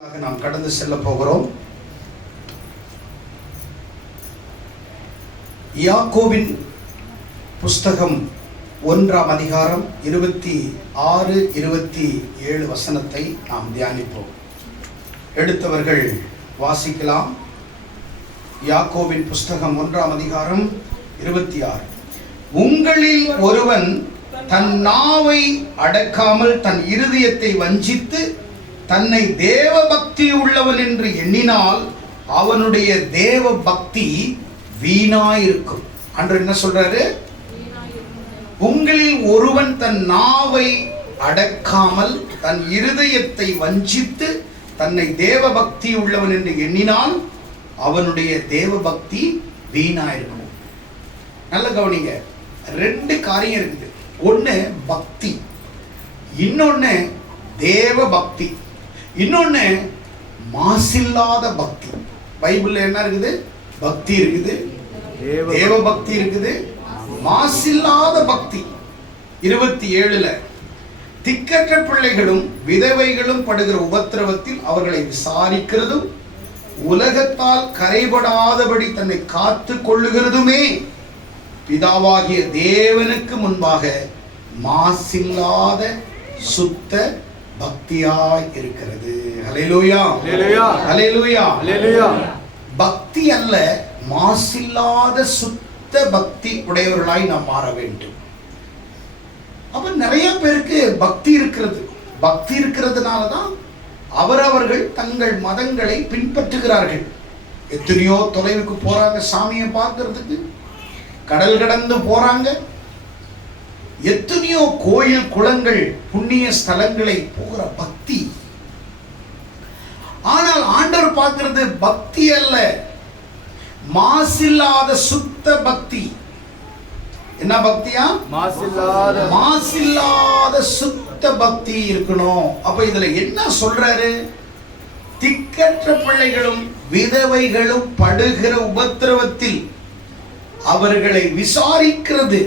நாம் கடந்து செல்ல போகிறோம். யாக்கோபின் புஸ்தகம் 1ஆம் அதிகாரம் 26, 27 வசனத்தை நாம் தியானிப்போம். எடுத்தவர்கள் வாசிக்கலாம். யாக்கோபின் புஸ்தகம் 1ஆம் அதிகாரம் 26. உங்களில் ஒருவன் தன் நாவை அடக்காமல் தன் இருதயத்தை வஞ்சித்து தன்னை தேவ பக்தி உள்ளவன் என்று எண்ணினால் அவனுடைய தேவ பக்தி வீணாயிருக்கும். அன்று என்ன சொல்றாரு? உங்களில் ஒருவன் தன் நாவை அடக்காமல் தன் இருதயத்தை வஞ்சித்து தன்னை தேவ பக்தி உள்ளவன் என்று எண்ணினால் அவனுடைய தேவ பக்தி வீணாயிருக்கும். நல்ல கவனிங்க, 2 காரியம் இருக்குது. ஒன்று பக்தி, இன்னொன்னு தேவ பக்தி, இன்னொன்னு மாசில்லாத பக்தி. பைபிள்ல என்ன இருக்குது? பக்தி இருக்குது, தேவ பக்தி இருக்குது, மாசில்லாத பக்தி. 27 திக்கற்ற பிள்ளைகளும் விதவைகளும் படுகிற உபத்திரவத்தில் அவர்களை விசாரிக்கிறதும் உலகத்தால் கரைபடாதபடி தன்னை காத்து கொள்ளுகிறதுமே பிதாவாகிய தேவனுக்கு முன்பாக மாசில்லாத சுத்த பக்தியாய் இருக்கிறது. ஹல்லேலூயா, ஹல்லேலூயா, ஹல்லேலூயா. பக்தி அல்ல, மாசில்லாத சுத்த பக்தி உடையவர்களாய் நாம் மாற வேண்டும். அப்ப நிறைய பேருக்கு பக்தி இருக்கிறது. பக்தி இருக்கிறதுனால தான் அவரவர்கள் தங்கள் மதங்களை பின்பற்றுகிறார்கள். எத்தனையோ தொலைவுக்கு போறாங்க சாமியை பார்க்கறதுக்கு, கடல் கடந்து போறாங்க, எத்தனையோ கோயில் குளங்கள் புண்ணிய ஸ்தலங்களை போகிற பக்தி. ஆனால் ஆண்டவர் பார்க்கிறது பக்தி அல்ல, மாசில்லாத சுத்த பக்தி. என்ன பக்தியா? மாசில்லாத சுத்த பக்தி இருக்கணும். அப்ப இதுல என்ன சொல்றாரு? திக்கற்ற பிள்ளைகளும் விதவைகளும் படுகிற உபத்திரவத்தில் அவர்களை விசாரிக்கிறது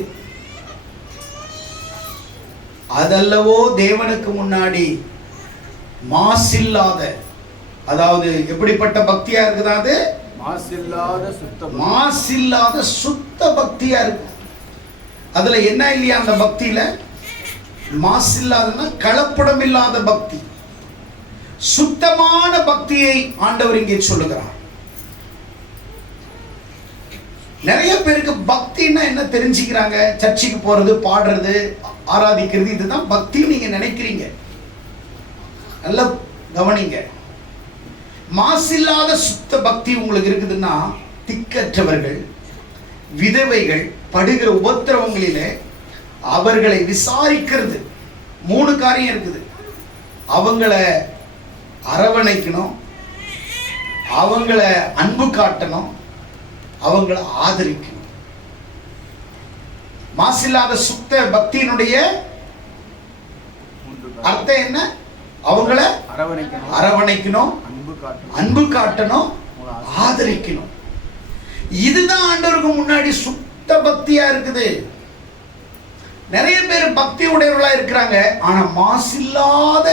அதல்லவோ தேவனுக்கு முன்னாடி மாசில்லாத, அதாவது எப்படிப்பட்ட பக்தியா இருக்குதா? அது மாசில்லாத சுத்த பக்தியா இருக்கு. அதுல என்ன இல்லையா? அந்த பக்தியில மாசில்லாதன்னா கலப்படம் இல்லாத பக்தி, சுத்தமான பக்தியை ஆண்டவர் இங்கே சொல்லுகிறார். நிறைய பேருக்கு பக்தின்னா என்ன தெரிஞ்சுக்கிறாங்க? சர்ச்சுக்கு போறது, பாடுறது, ஆராதிக்கிறது, இதுதான் பக்தி நீங்க நினைக்கிறீங்க. நல்ல கவனிங்க, மாசில்லாத சுத்த பக்தி உங்களுக்கு இருக்குதுன்னா திக்கற்றவர்கள் விதவைகள் படுகிற உபத்திரவங்களிலே அவர்களை விசாரிக்கிறது. 3 காரியம் இருக்குது. அவங்கள அரவணைக்கணும், அவங்கள அன்பு காட்டணும், அவங்கள ஆதரிக்கணும். மாசில்லாத சுத்த பக்தியினுடைய அர்த்தம் என்ன? அவங்கள அரவணைக்கணும், அன்பு காட்டணும், ஆதரிக்கணும். இதுதான் ஆண்டவருக்கு முன்னாடி சுத்த பக்தியா இருக்குது. நிறைய பேர் பக்தி உடையவர்களா இருக்கிறாங்க, ஆனா மாசில்லாத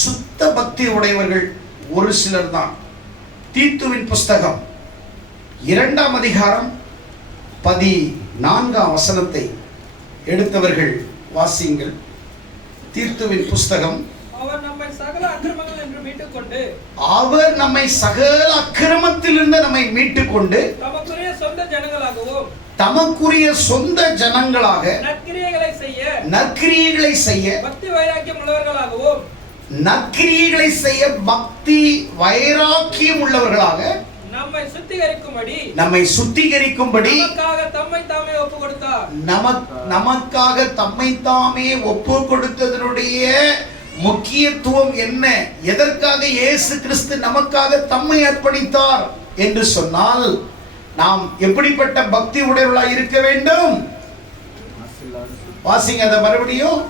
சுத்த பக்தி உடையவர்கள் ஒரு சிலர் தான். தீத்துவின் புஸ்தகம் 2ஆம் அதிகாரம் 14ஆம் வசனத்தை எடுத்தவர்கள் வாசியுங்கள். தீத்துவின் புஸ்தகம். அவர் நம்மை சகல அக்கிரமத்திலிருந்து நம்மை மீட்டுக்கொண்டு தமக்குரிய சொந்த ஜனங்களாக நற்கிரியைகளை செய்ய பக்தி வைராக்கியம் உள்ளவர்களாக நம்மை சுத்திகரிக்கும்படி நமக்காக தம்மை தாமே ஒப்பு கொடுத்ததனுடைய முக்கியத்துவம் என்ன? எதற்காக இயேசு கிறிஸ்து நமக்காக தம்மை அர்ப்பணித்தார் என்று சொன்னால் நாம் எப்படிப்பட்ட பக்தி உடையவர்களாய் இருக்க வேண்டும்? வாசிங்க அதை மறுபடியும்.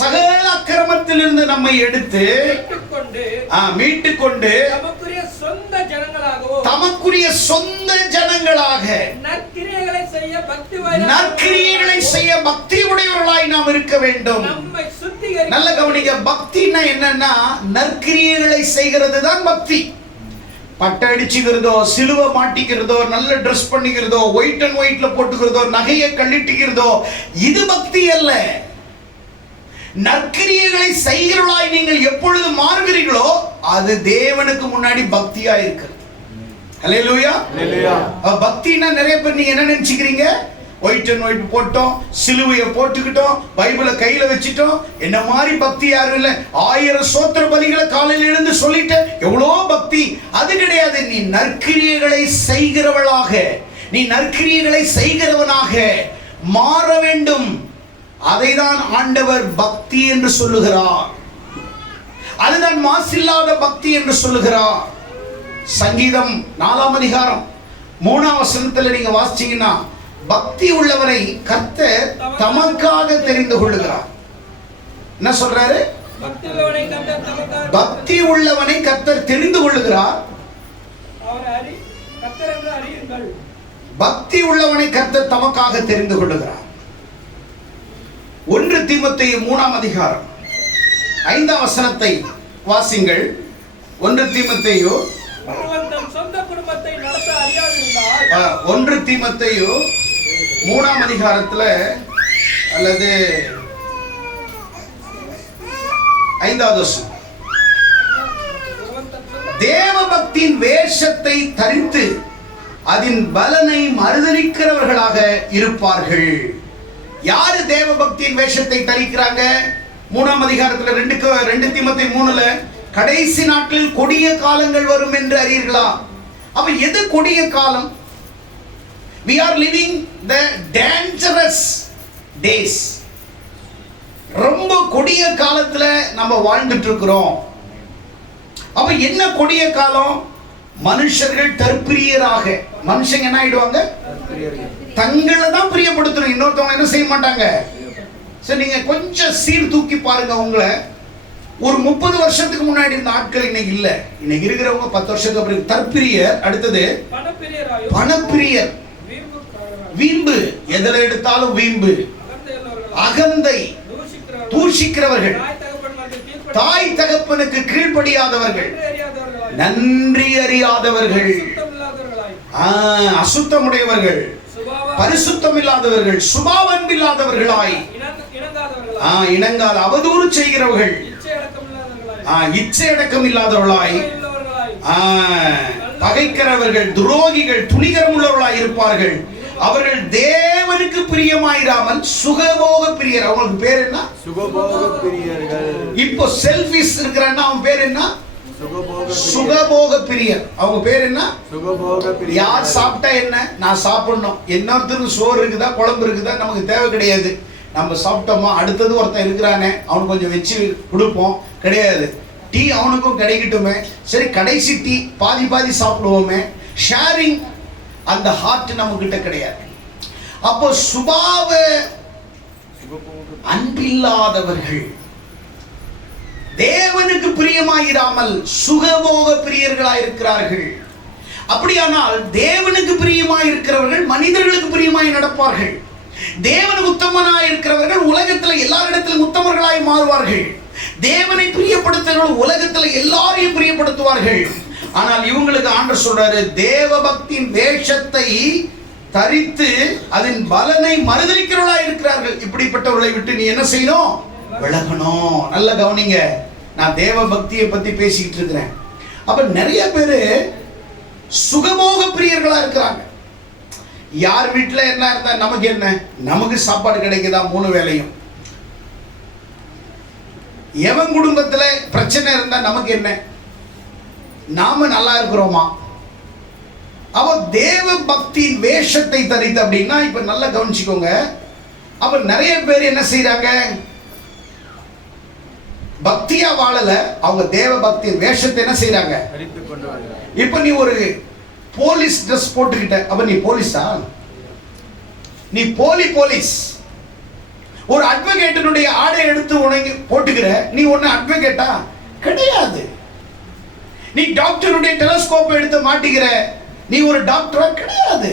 சகல அக்கிரமத்திலிருந்து நம்மை எடுத்து மீட்டுக்கொண்டு தமக்குரிய சொந்த ஜனங்களாக நற்கிரியைகளை நற்கிரியைகளை செய்ய பக்தி உடையவர்களாய் நாம் இருக்க வேண்டும். நல்ல கவனிக்க, பக்தினா என்னன்னா நற்கிரியைகளை செய்கிறது தான் பக்தி. பட்டை அடிச்சுக்கிறதோ, சிலுவை மாட்டிக்கிறதோ, நல்ல ட்ரெஸ் பண்ணிக்கிறதோ, ஒயிட் அண்ட் ஒயிட்ல போட்டுக்கிறதோ, நகையை கழட்டிக்கிறதோ, இது பக்தி அல்ல. நற்கிரியைகளை செய்கிறவர்களாய் நீங்கள் எப்பொழுது மாறுகிறீர்களோ அது தேவனுக்கு முன்னாடி பக்தியா இருக்கிறது. ஹல்லேலூயா. பக்தினா நிறைய பேர் நீங்க என்ன நினைச்சுக்கிறீங்க? ஒயிட் அண்ட் ஒயிட் போட்டோம், சிலுவையை போட்டுக்கிட்டோம், பைபிளை கையில வச்சுட்டோம், என்ன மாதிரி பக்தி யாரும் இல்லை. 1000 சோத்திர பலிகளை காலையில் எழுந்து சொல்லிட்டு எவ்வளோ பக்தி. அது கிடையாது. நீ நற்கிரியைகளை செய்கிறவளாக, நீ நற்கிரியைகளை செய்கிறவனாக மாற வேண்டும். அதைதான் ஆண்டவர் பக்தி என்று சொல்லுகிறார். அதுதான் மாசில்லாத பக்தி என்று சொல்லுகிறார். சங்கீதம் 4ஆம் அதிகாரம் 3ஆம் வசனத்துல நீங்க வாசிச்சீங்கன்னா, பக்தி உள்ளவரை கர்த்தர் தமக்காக தெரிந்து கொள்ளுகிறார். என்ன சொல்றாரு? பக்தி உள்ளவனை கர்த்தர் தெரிந்து கொள்ளுகிறார். பக்தி உள்ளவனை கர்த்தர் தமக்காக தெரிந்து கொள்ளுகிறார். 1 தீமோத்தேயு 3ஆம் அதிகாரம் 5ஆம் வசனத்தை வாசிங்கள். 1 தீமோத்தேயு 1 தீமோத்தேயு 3ஆம் அதிகாரத்துல அல்லது 5வது வசனம், தேவ பக்தியின் வேஷத்தை தரித்து அதன் பலனை மறுதலிக்கிறவர்களாக இருப்பார்கள். யாரு தேவ பக்தியின் வேஷத்தை தரிக்கிறாங்க? 3ஆம் அதிகாரத்துல 2 தீமோத்தேயு 3ல, கடைசி நாட்களில் கொடிய காலங்கள் வரும் என்று அறியீர்களா? அப்ப எது கொடிய காலம்? We are living the dangerous days. ரொம்ப கொடிய காலத்துல நம்ம வாழ்ந்துட்டு இருக்கிறோம். அப்ப என்ன கொடிய காலம்? மனுஷர்கள் தற்பிரியராக, மனுஷங்க என்ன ஆயிடுவாங்க? தங்களை தான் பிரியப்படுத்தணும், இன்னொருத்தவங்க என்ன செய்ய மாட்டாங்க. சரி, நீங்க கொஞ்சம் சீர் தூக்கி பாருங்க உங்களை. ஒரு 30 வருஷத்துக்கு முன்னாடி இருந்த ஆட்கள் இன்னைக்கு இல்ல. இன்னைக்கு இருக்கிறவங்க 10 வருஷத்துக்கு அப்புறம் தற்பிரியர், அடுத்தது பணப்பிரியர், வீம்பு, எதில் எடுத்தாலும் வீம்பு, அகந்தை, தூஷிக்கிறவர்கள், தாய் தகப்பனுக்கு கீழ்ப்படியாதவர்கள், நன்றி அறியாதவர்கள், அசுத்தமுடையவர்கள், பரிசுத்தம் இல்லாதவர்கள், சுபாவம் இல்லாதவர்களாய், இணங்காத, அவதூறு செய்கிறவர்கள், இச்சையடக்கம் இல்லாதவர்களாய், பகைக்கிறவர்கள், துரோகிகள், துணிகரம் உள்ளவர்களாய் இருப்பார்கள். அவர்கள் தேவனுக்கு பிரியமாயிராமல் சுகபோக பிரியர். அவங்களுக்கு பேர் என்ன? சுகபோக பிரியர்கள். இப்போ செல்ஃபிஷ் இருக்கிறான்னா அவன் பேர் என்ன? சுகபோக பிரியர். அவங்க பேர் என்ன? சுகபோக பிரியர். யார் சாப்பிட்டா என்ன, நான் சாப்பிடணும், இன்னொருத்தருக்கு சோறு இருக்குதா குழம்பு இருக்குதா நமக்கு தேவை கிடையாது. நம்ம சாப்பிட்டோமா, அடுத்தது ஒருத்தன் இருக்கிறானே அவனுக்கு கொஞ்சம் வச்சு கொடுப்போம், கிடையாது. டீ அவனுக்கும் கிடைக்கட்டுமே, சரி கடைசி டீ பாதி பாதி சாப்பிடுவோமே, ஷேரிங் அந்த ஹார்ட் நம்ம கிட்ட கிடையாது. அப்போ சுபாவ அன்பில்லாதவர்கள், தேவனுக்கு பிரியமாயிராமல் சுகபோக பிரியர்களாய் இருக்கிறார்கள். அப்படியானால் தேவனுக்கு பிரியமாய் இருக்கிறவர்கள் மனிதர்களுக்கு பிரியமாய் நடப்பார்கள். தேவனுக்கு உத்தமனாய் இருக்கிறவர்கள் உலகத்தில் எல்லாரிடத்திலும் உத்தமர்களாய் மாறுவார்கள். தேவனை பிரியப்படுத்துகிறவர்கள் உலகத்தில் எல்லாரையும் பிரியப்படுத்துவார்கள். ஆனால் இவங்களுக்கு ஆண்டவர் சொல்றாரு, தேவ பக்தியின் வேஷத்தை தரித்து அதன் பலனை மறுதலிக்கிறவர்களாய் இருக்கிறார்கள். இப்படிப்பட்டவர்களை விட்டு நீ என்ன செய்யணும்? விலகணும். நல்ல கவனிங்க, நான் தேவ பக்தியை பத்தி பேசிக்கிட்டு இருக்கிறேன். அப்ப நிறைய பேரு சுகபோக பிரியர்களா இருக்கிறாங்க. யார் வீட்டுல என்ன இருந்தா நமக்கு என்ன, நமக்கு சாப்பாடு கிடைக்குதா 3 வேளையும், எவன் குடும்பத்துல பிரச்சனை இருந்தா நமக்கு என்ன, நாம நல்லா இருக்கிறோமா? அவ தேவ பக்தியின் வேஷத்தை தரித்து அப்படின்னா, இப்ப நல்லா கவனிச்சுக்கோங்க. அவ நிறைய பேர் என்ன செய்யறாங்க? பக்தியா வாழல, அவங்க தேவ பக்தி வேஷத்தை என்ன செய்யறாங்க? இப்ப நீ ஒரு போலீஸ் ட்ரெஸ் போட்டுக்கிட்ட, அப்ப நீ போலீஸா? நீ போலீஸ். ஒரு அட்வொகேட்டினுடைய ஆடை எடுத்து உனக்கு போட்டுக்கிற, நீ ஒன்னு அட்வொகேட்டா? கிடையாது. நீ டாக்டருடைய டெலஸ்கோப் எடுத்து மாட்டிக்கிற, நீ ஒரு டாக்டரா? கிடையாது.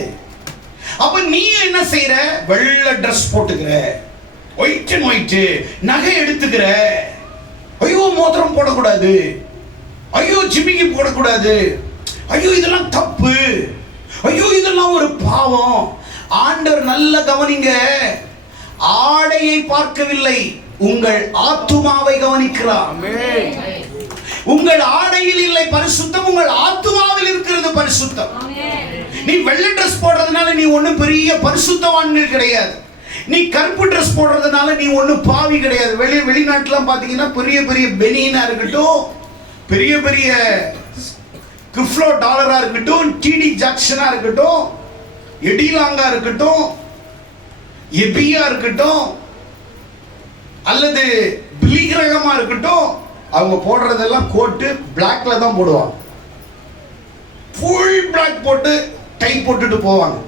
அப்ப நீ என்ன செய்யற? வெள்ளை ட்ரெஸ் போட்டுக்கிற, ஒயிட் அண்ட் ஒயிட் நகை எடுத்துக்கிற. ஐயோ மோதிரம் போடக்கூடாது, ஐயோ ஜிமிக்கி போடக்கூடாது, ஐயோ இதெல்லாம் தப்பு, ஐயோ இதெல்லாம் ஒரு பாவம். ஆண்டவர் நல்ல கவனிங்க, ஆடையை பார்க்கவில்லை, உங்கள் ஆத்துமாவை கவனிக்கிறார். உங்கள் ஆடையில் இல்லை பரிசுத்தம், உங்கள் ஆத்துமாவில் இருக்கிறது பரிசுத்தம். நீ வெள்ளை ட்ரெஸ் போடுறதுனால நீ ஒன்னும் பெரிய பரிசுத்தவான் கிடையாது. நீ கருப்பு ட்ரெஸ் போடுறதுனால நீ ஒன்னும் பாவி கிடையாது. வெளிநாட்டுலாம் பாத்தீங்கன்னா பெரிய பெரிய பெனினா இருக்கட்டும், பெரிய பெரிய கிஃப்லோ டாலரா இருக்கட்டும், டிடி ஜாக்சனா இருக்கட்டும், எடிலாங்கா இருக்கட்டும், எபியா இருக்கட்டும், அல்லது பிலிகிரகமா இருக்கட்டும், அவங்க போடுறதெல்லாம் கோட்டு பிளாக்ல தான் போடுவாங்க. ஃபுல் பிளாக் போட்டு டை போட்டுட்டு போவாங்க.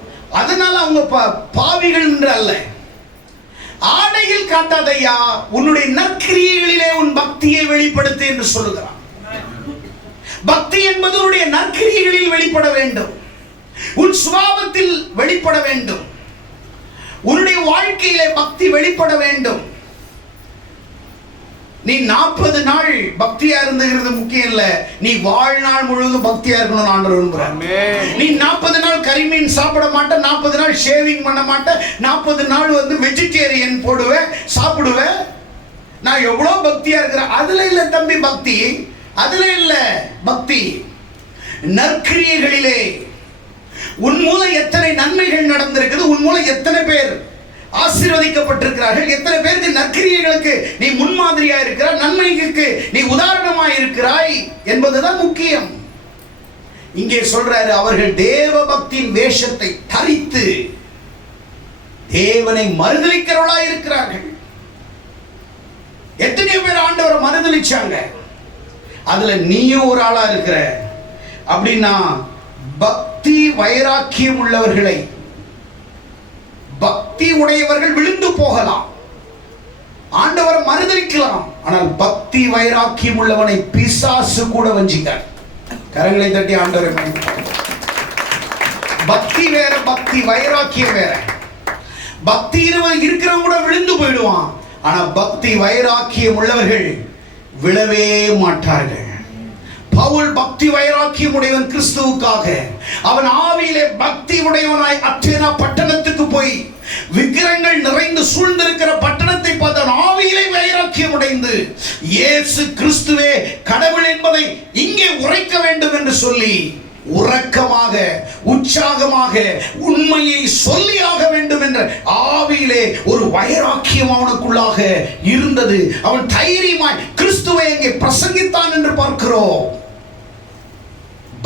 அதனால அவங்க பாவிகள் என்று அல்ல. ஆடையில் காட்டாதையா, உன்னுடைய நற்கிரியைகளிலே உன் பக்தியை வெளிப்படுத்து என்று சொல்லுகிறான். பக்தி என்பது உன்னுடைய நற்கிரியைகளில் வெளிப்பட வேண்டும், உன் சுபாவத்தில் வெளிப்பட வேண்டும், உன்னுடைய வாழ்க்கையிலே பக்தி வெளிப்பட வேண்டும். நீ 40 நாள் பக்தியா இருந்துகிறது முக்கியம் இல்ல, நீ வாழ்நாள் முழுவதும் பக்தியா இருக்கணும் ஆண்டவர் விரும்புறார். நீ 40 நாள் கரிமீன் சாப்பிட மாட்ட, 40 நாள் ஷேவிங் பண்ண மாட்ட, 40 நாள் வெஜிடேரியன் போடுவேன் சாப்பிடுவேன், நான் எவ்வளவு பக்தியா இருக்கிறேன். அதுல இல்ல தம்பி பக்தி, அதுல இல்ல பக்தி. நற்கிரியைகளிலே உன் மூலம் எத்தனை நன்மைகள் நடந்திருக்குது, உன் மூலம் எத்தனை பேர் ஆசீர்வதிக்கப்பட்டிருக்கிறார்கள், எத்தனை பேருக்கு நற்கிரியைகளுக்கு நீ முன்மாதிரியா இருக்கிறாய், நன்மைகளுக்கு நீ உதாரணமாய் இருக்கிறாய் என்பதுதான் முக்கியம். இங்கே சொல்றாரு, அவர்கள் தேவ பக்தியின் வேஷத்தை தரித்து தேவனை மறுதலிக்கிறவர்களாய் இருக்கிறார்கள். எத்தனை பேர் ஆண்டவரை மறுதலிச்சாங்க, அதுல நீயும் ஒரு ஆளா இருக்கிற. அப்படின்னா பக்தி வைராக்கியம் உள்ளவர்களை, பக்தி உடையவர்கள் விழுந்து போகலாம், ஆண்டவரை மறுதலிக்கலாம், ஆனால் பக்தி வைராக்கியம் உள்ளவனை பிசாசு கூட வஞ்சித்தார். கரங்களை தட்டி ஆண்டவரை மன்னிப்பார். பக்தி வேற, பக்தி வைராக்கியம் வேற. பக்தி இருக்கிறவங்க கூட விழுந்து போயிடுவான், ஆனா பக்தி வைராக்கியம் உள்ளவர்கள் விழவே மாட்டார்கள். பவுல் பக்தி வைராக்கியம் உடையவன் கிறிஸ்துவுக்காக. அவன் ஆவியிலே பக்தி உடையவனாய் அத்தேனா பட்டணத்துக்கு போய் விக்கிரங்கள் நிறைந்து சூழ்ந்திருக்கிற பட்டணத்தை பார்த்தான். ஆவியிலே வைராக்கியம் உடைந்து இயேசு கிறிஸ்துவே கடவுள் என்பதை இங்கே உரைக்க வேண்டும் என்று சொல்லி உறக்கமாக உற்சாகமாக உண்மையை சொல்லியாக வேண்டும் என்ற ஆவியிலே ஒரு வைராக்கியம் அவனுக்குள்ளாக இருந்தது. அவன் தைரியமாய் கிறிஸ்துவை இங்கே பிரசங்கித்தான் என்று பார்க்கிறோம்.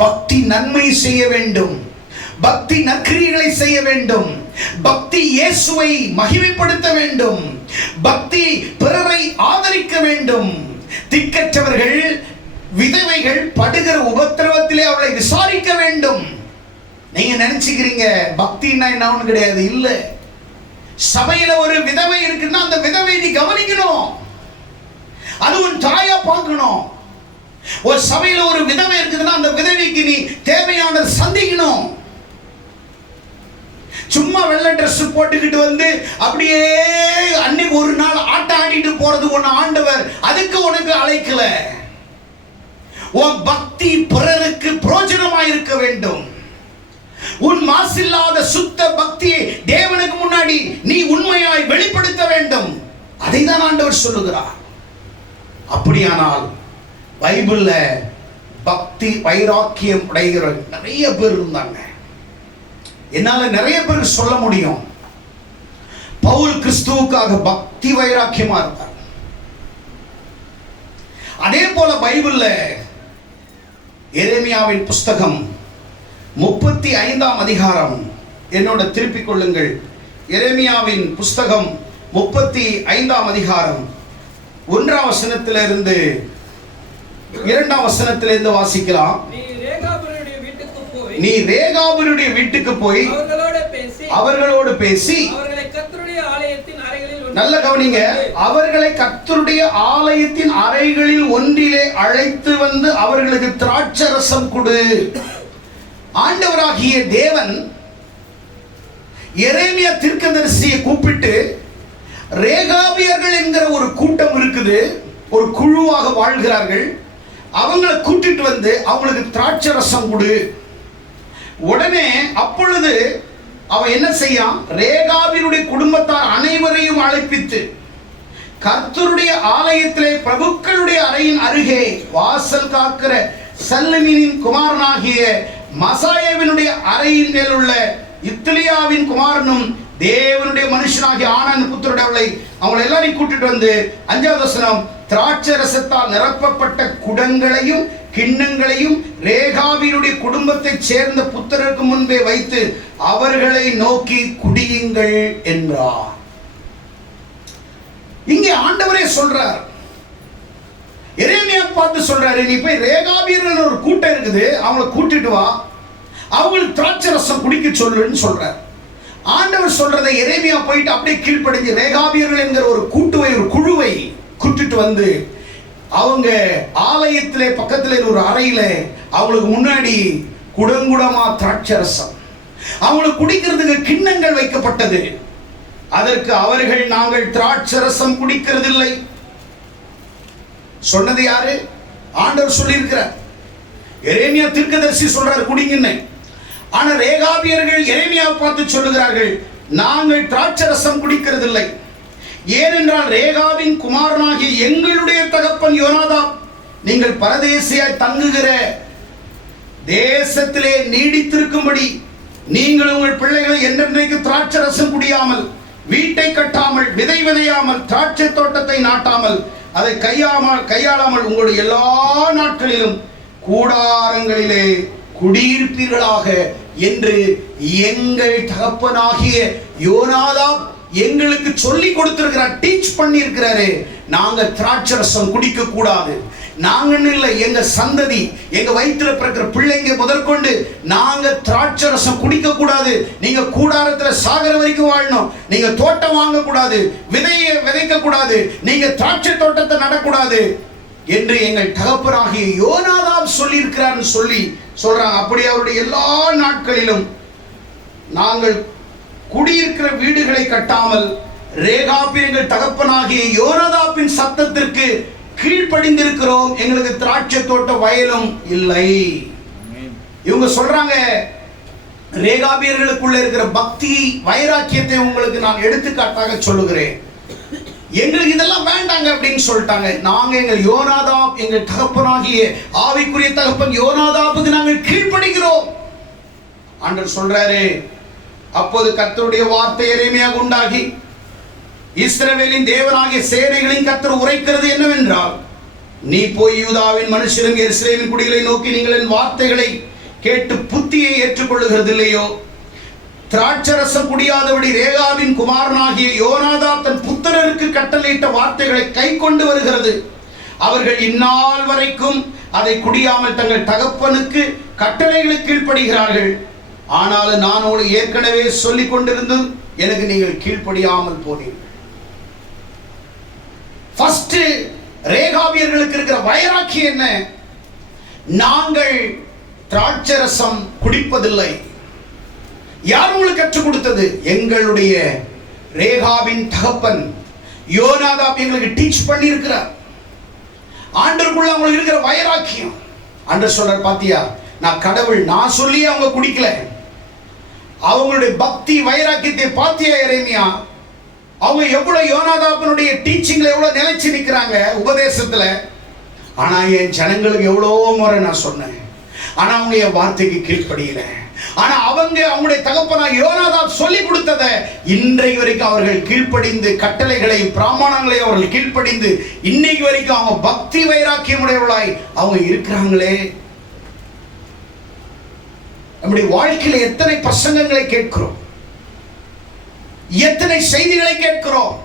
பக்தி நன்மை செய்ய வேண்டும், பக்தி நற்கிரியைகளை செய்ய வேண்டும், பக்தி இயேசுவை மகிமைப்படுத்த வேண்டும், பக்தி பிறரை ஆதரிக்க வேண்டும். திக்கற்றவர்கள் விதவைகள் படுகிற உபத்திரவத்திலே அவளை விசாரிக்க வேண்டும். நீங்க நினைச்சுக்கிறீங்க பக்தின்னா என்னன்னு கிடையாது, இல்ல. சபையில ஒரு விதவை இருக்குன்னா அந்த விதவை நீ கவனிக்கணும், அது உன் தாயா பார்க்கணும். ஒரு சபையில ஒரு விதவை இருக்குதுன்னா அந்த விதவைக்கு நீ தேவையான சந்திக்கணும். சும்மா வெள்ளை ட்ரெஸ் போட்டுக்கிட்டு அப்படியே அன்னைக்கு ஒரு நாள் ஆட்டம் ஆடிட்டு போறது ஒன்னு ஆண்டவர் அதுக்கு உனக்கு அழைக்கல. உன் பக்தி பிறருக்கு பிரயோஜனமாய் இருக்க வேண்டும். உன் மாசில்லாத சுத்த பக்தியை தேவனுக்கு முன்னாடி நீ உண்மையாய் வெளிப்படுத்த வேண்டும். அதை தான் ஆண்டவர் சொல்லுகிறார். அப்படியானால் பைபிள்ல பக்தி வைராக்கியம் உடைகிற நிறைய பேர் இருந்தாங்க. என்னால நிறைய பேருக்கு சொல்ல முடியும். பவுல் கிறிஸ்துவுக்காக பக்தி வைராக்கியமா இருந்தார். அதே போல பைபிள்ல எரேமியாவின் புஸ்தகம் 35ஆம் அதிகாரம், என்னோட திருப்பிக் கொள்ளுங்கள். எரேமியாவின் புஸ்தகம் 35ஆம் அதிகாரம் 1ஆம் வசனத்திலிருந்து 2ஆம் வசனத்திலிருந்து வாசிக்கலாம். நீ ரேகாபருடைய வீட்டுக்கு போய் அவர்களோடு பேசி நல்ல கவனிங்க, அவர்களை கர்த்தருடைய ஆலயத்தின் அறைகளில் ஒன்றிலே அழைத்து வந்து அவர்களுக்கு திராட்சரசம் கொடு. ஆண்டவராகிய தேவன் எரேமியா தீர்க்கதரிசியை கூப்பிட்டு, ரேகாபியர்கள் என்கிற ஒரு கூட்டம் இருக்குது, ஒரு குழுவாக வாழ்கிறார்கள், அவங்களை கூட்டிட்டு வந்து அவங்களுக்கு திராட்சை ரசம் கொடு. உடனே அப்பொழுது அவன் என்ன செய்யான், ரேகாபியருடைய குடும்பத்தார் அனைவரையும் அழைப்பித்து கர்த்தருடைய ஆலயத்திலே பிரபுக்களுடைய அறையின் அருகே வாசல் காக்கிற சல்லமீனின் குமாரனாகிய மசாயேவினுடைய அறையின் மேல் உள்ள இத்லியாவின் குமாரனும் தேவனுடைய மனுஷனாகிய ஆனான் புத்திரடவளை அவங்களை எல்லாரையும் கூட்டிட்டு வந்து 5வது வசனம், திராட்சை ரசத்தால் நிரப்பப்பட்ட குடங்களையும் கிண்ணங்களையும் ரேகாவினுடைய குடும்பத்தை சேர்ந்த புத்திரருக்கு முன்பே வைத்து அவர்களை நோக்கி குடியுங்கள் என்றார். இங்கே ஆண்டவரே சொல்றார், எரேமியா பார்த்து சொல்றாரு, நீ போய் ரேகாபியர்கள் ஒரு கூட்டம் இருக்குது, அவங்களை கூட்டிட்டு வா, அவங்களுக்கு திராட்சை ரசம் குடிக்க சொல்லுன்னு சொல்றார். ஆண்டவர் சொல்றதை எரேமியா போயிட்டு அப்படியே கீழ்ப்படிஞ்சு ரேகாபியர்கள் என்கிற ஒரு குழுவை கூட்டிட்டு வந்து அவங்க ஆலயத்திலே பக்கத்திலே ஒரு அறையில அவங்களுக்கு முன்னாடி குடங்குடமா திராட்சை ரசம், அவங்களுக்கு குடிக்கிறதுக்கு கிண்ணங்கள் வைக்கப்பட்டது. அதற்கு அவர்கள், நாங்கள் திராட்சை ரசம் குடிக்கிறதில்லை. சொன்னது யாரு? ஆண்டவர் சொல்லியிருக்கிறார். எரேமியா தீர்க்கதரிசி சொல்றார் குடிங்கன்னு. ஆனா ரேகாபியர்கள் எரேமியாவை பார்த்து சொல்லுகிறார்கள், நாங்கள் திராட்சை ரசம் குடிக்கிறதில்லை. ஏனென்றால் ரேகாவின் குமாரனாகிய எங்களுடைய தகப்பன் யோனாதாப் நீங்கள் பரதேசியாய் தங்குகிற தேசத்திலே நீடித்திருக்கும்படி நீங்கள் உங்கள் பிள்ளைகளை என்றென்றைக்கு திராட்சை ரசம் குடியாமல், வீட்டை கட்டாமல், விதை விதையாமல், திராட்சை தோட்டத்தை நாட்டாமல், அதை கையாளாமல் உங்களுடைய எல்லா நாட்களிலும் கூடாரங்களிலே குடியிருப்பீர்களாக என்று எங்கள் தகப்பனாகிய யோனாதாப் எங்களுக்கு சொல்லி கொடுத்திருக்கிறார், டீச் பண்ணி இருக்கிறாரு. நாங்க திராட்சை ரசம் குடிக்க கூடாது. நாங்க இல்லை, எங்க சந்ததி, எங்க வயிற்றுல பிறக்கிற பிள்ளைங்க முதற்கொண்டு நாங்க திராட்சை ரசம் குடிக்க கூடாது. நீங்க கூடாரத்துல சாகர வரைக்கும் வாழணும். நீங்க தோட்டம் வாங்க கூடாது, விதையை விதைக்க கூடாது, நீங்க திராட்சை தோட்டத்தை நடக்கூடாது என்று எங்கள் தகப்பனாகிய யோனாதாப் சொல்லி இருக்கிறார்னு சொல்றாங்க. அப்படி அவருடைய எல்லா நாட்களிலும் நாங்கள் குடியிருக்கிற வீடுகளை கட்டாமல் ரேகாபியர்கள் தகப்பனாகிய யோனாதாப்பின் சத்தத்திற்கு கீழ்ப்படிந்திருக்கிறோம். எங்களுக்கு திராட்சை தோட்ட வயலும் இல்லை. இவங்க சொல்றாங்க, ரேகாபியர்களுக்குள்ள இருக்கிற பக்தி வைராக்கியத்தை உங்களுக்கு நான் எடுத்துக்காட்டாக சொல்லுகிறேன். எங்களுக்கு இதெல்லாம் வேண்டாங்க அப்படின்னு சொல்லிட்டாங்க. நாங்க எங்கள் யோனாதாப், எங்கள் தகப்பனாகிய ஆவிக்குரிய தகப்பன் யோனாதாப்புக்கு நாங்கள் கீழ்ப்படுகிறோம். ஆண்டவர் சொல்றாரு, அப்போது கர்த்தருடைய வார்த்தை எரேமியாவுக்கு உண்டாகி, இஸ்ரவேலின் தேவனாகிய சேனைகளின் கர்த்தர் உரைக்கிறது என்னவென்றால், நீ போய் யூதாவின் மனுஷரும் எருசலேமின் குடிகளை நோக்கி, நீங்கள் என் வார்த்தைகளை கேட்டு புத்தியை ஏற்றுக்கொள்ளுகிறது இல்லையோ? திராட்சை ரசம் குடியாதபடி ரேகாவின் குமாரனாகிய யோனாதாப் தன் புத்திரருக்கு கட்டளையிட்ட வார்த்தைகளை கை கொண்டு வருகிறது. அவர்கள் இந்நாள் வரைக்கும் அதை குடியாமல் தங்கள் தகப்பனுக்கு கட்டளைகளுக்கு கீழ்ப்படுகிறார்கள். ஆனாலும் நான் உங்களுக்கு ஏற்கனவே சொல்லிக் கொண்டிருந்தும் எனக்கு நீங்கள் கீழ்ப்படியாமல் போனீர்கள். ஃபர்ஸ்ட் ரேகாபியர்களுக்கு இருக்கிற வைராக்கியம் என்ன? நாங்கள் திராட்சை ரசம் குடிப்பதில்லை. யார் உங்களுக்கு கற்றுக் கொடுத்தது? எங்களுடைய ரேகாவின் தகப்பன் யோனாதாப் எங்களுக்கு டீச் பண்ணி இருக்கிறார். ஆண்டவருக்குள்ள அவங்களுக்கு இருக்கிற வைராக்கியம். ஆண்டவர் சொல்றார், பாத்தியா, நான் கடவுள், நான் சொல்லி அவங்க குடிக்கல. அவங்களுடைய பக்தி வைராக்கியத்தை பாத்தியா எரேமியா? அவங்க எவ்வளவு யோனாதாப்பினுடைய டீச்சிங்ல எவ்வளவு நிலைச்சு நிற்கிறாங்க உபதேசத்துல. ஆனா என் ஜனங்களுக்கு எவ்வளோ முறை நான் சொன்னேன், ஆனா அவங்க என் வார்த்தைக்கு கீழ்ப்படியல. ஆனா அவங்களுடைய தகப்பனா யோனாதாப் சொல்லி கொடுத்ததை இன்றைக்கு வரைக்கும் அவர்கள் கீழ்ப்படிந்து, கட்டளைகளையும் பிரமாணங்களையும் அவர்கள் கீழ்ப்படிந்து இன்னைக்கு வரைக்கும் அவங்க பக்தி வைராக்கியம் உடையவர்களாய் அவங்க இருக்கிறாங்களே. நம்முடைய வாழ்க்கையில எத்தனை பிரசங்கங்களை கேட்கிறோம், எத்தனை செய்திகளை கேட்கிறோம்.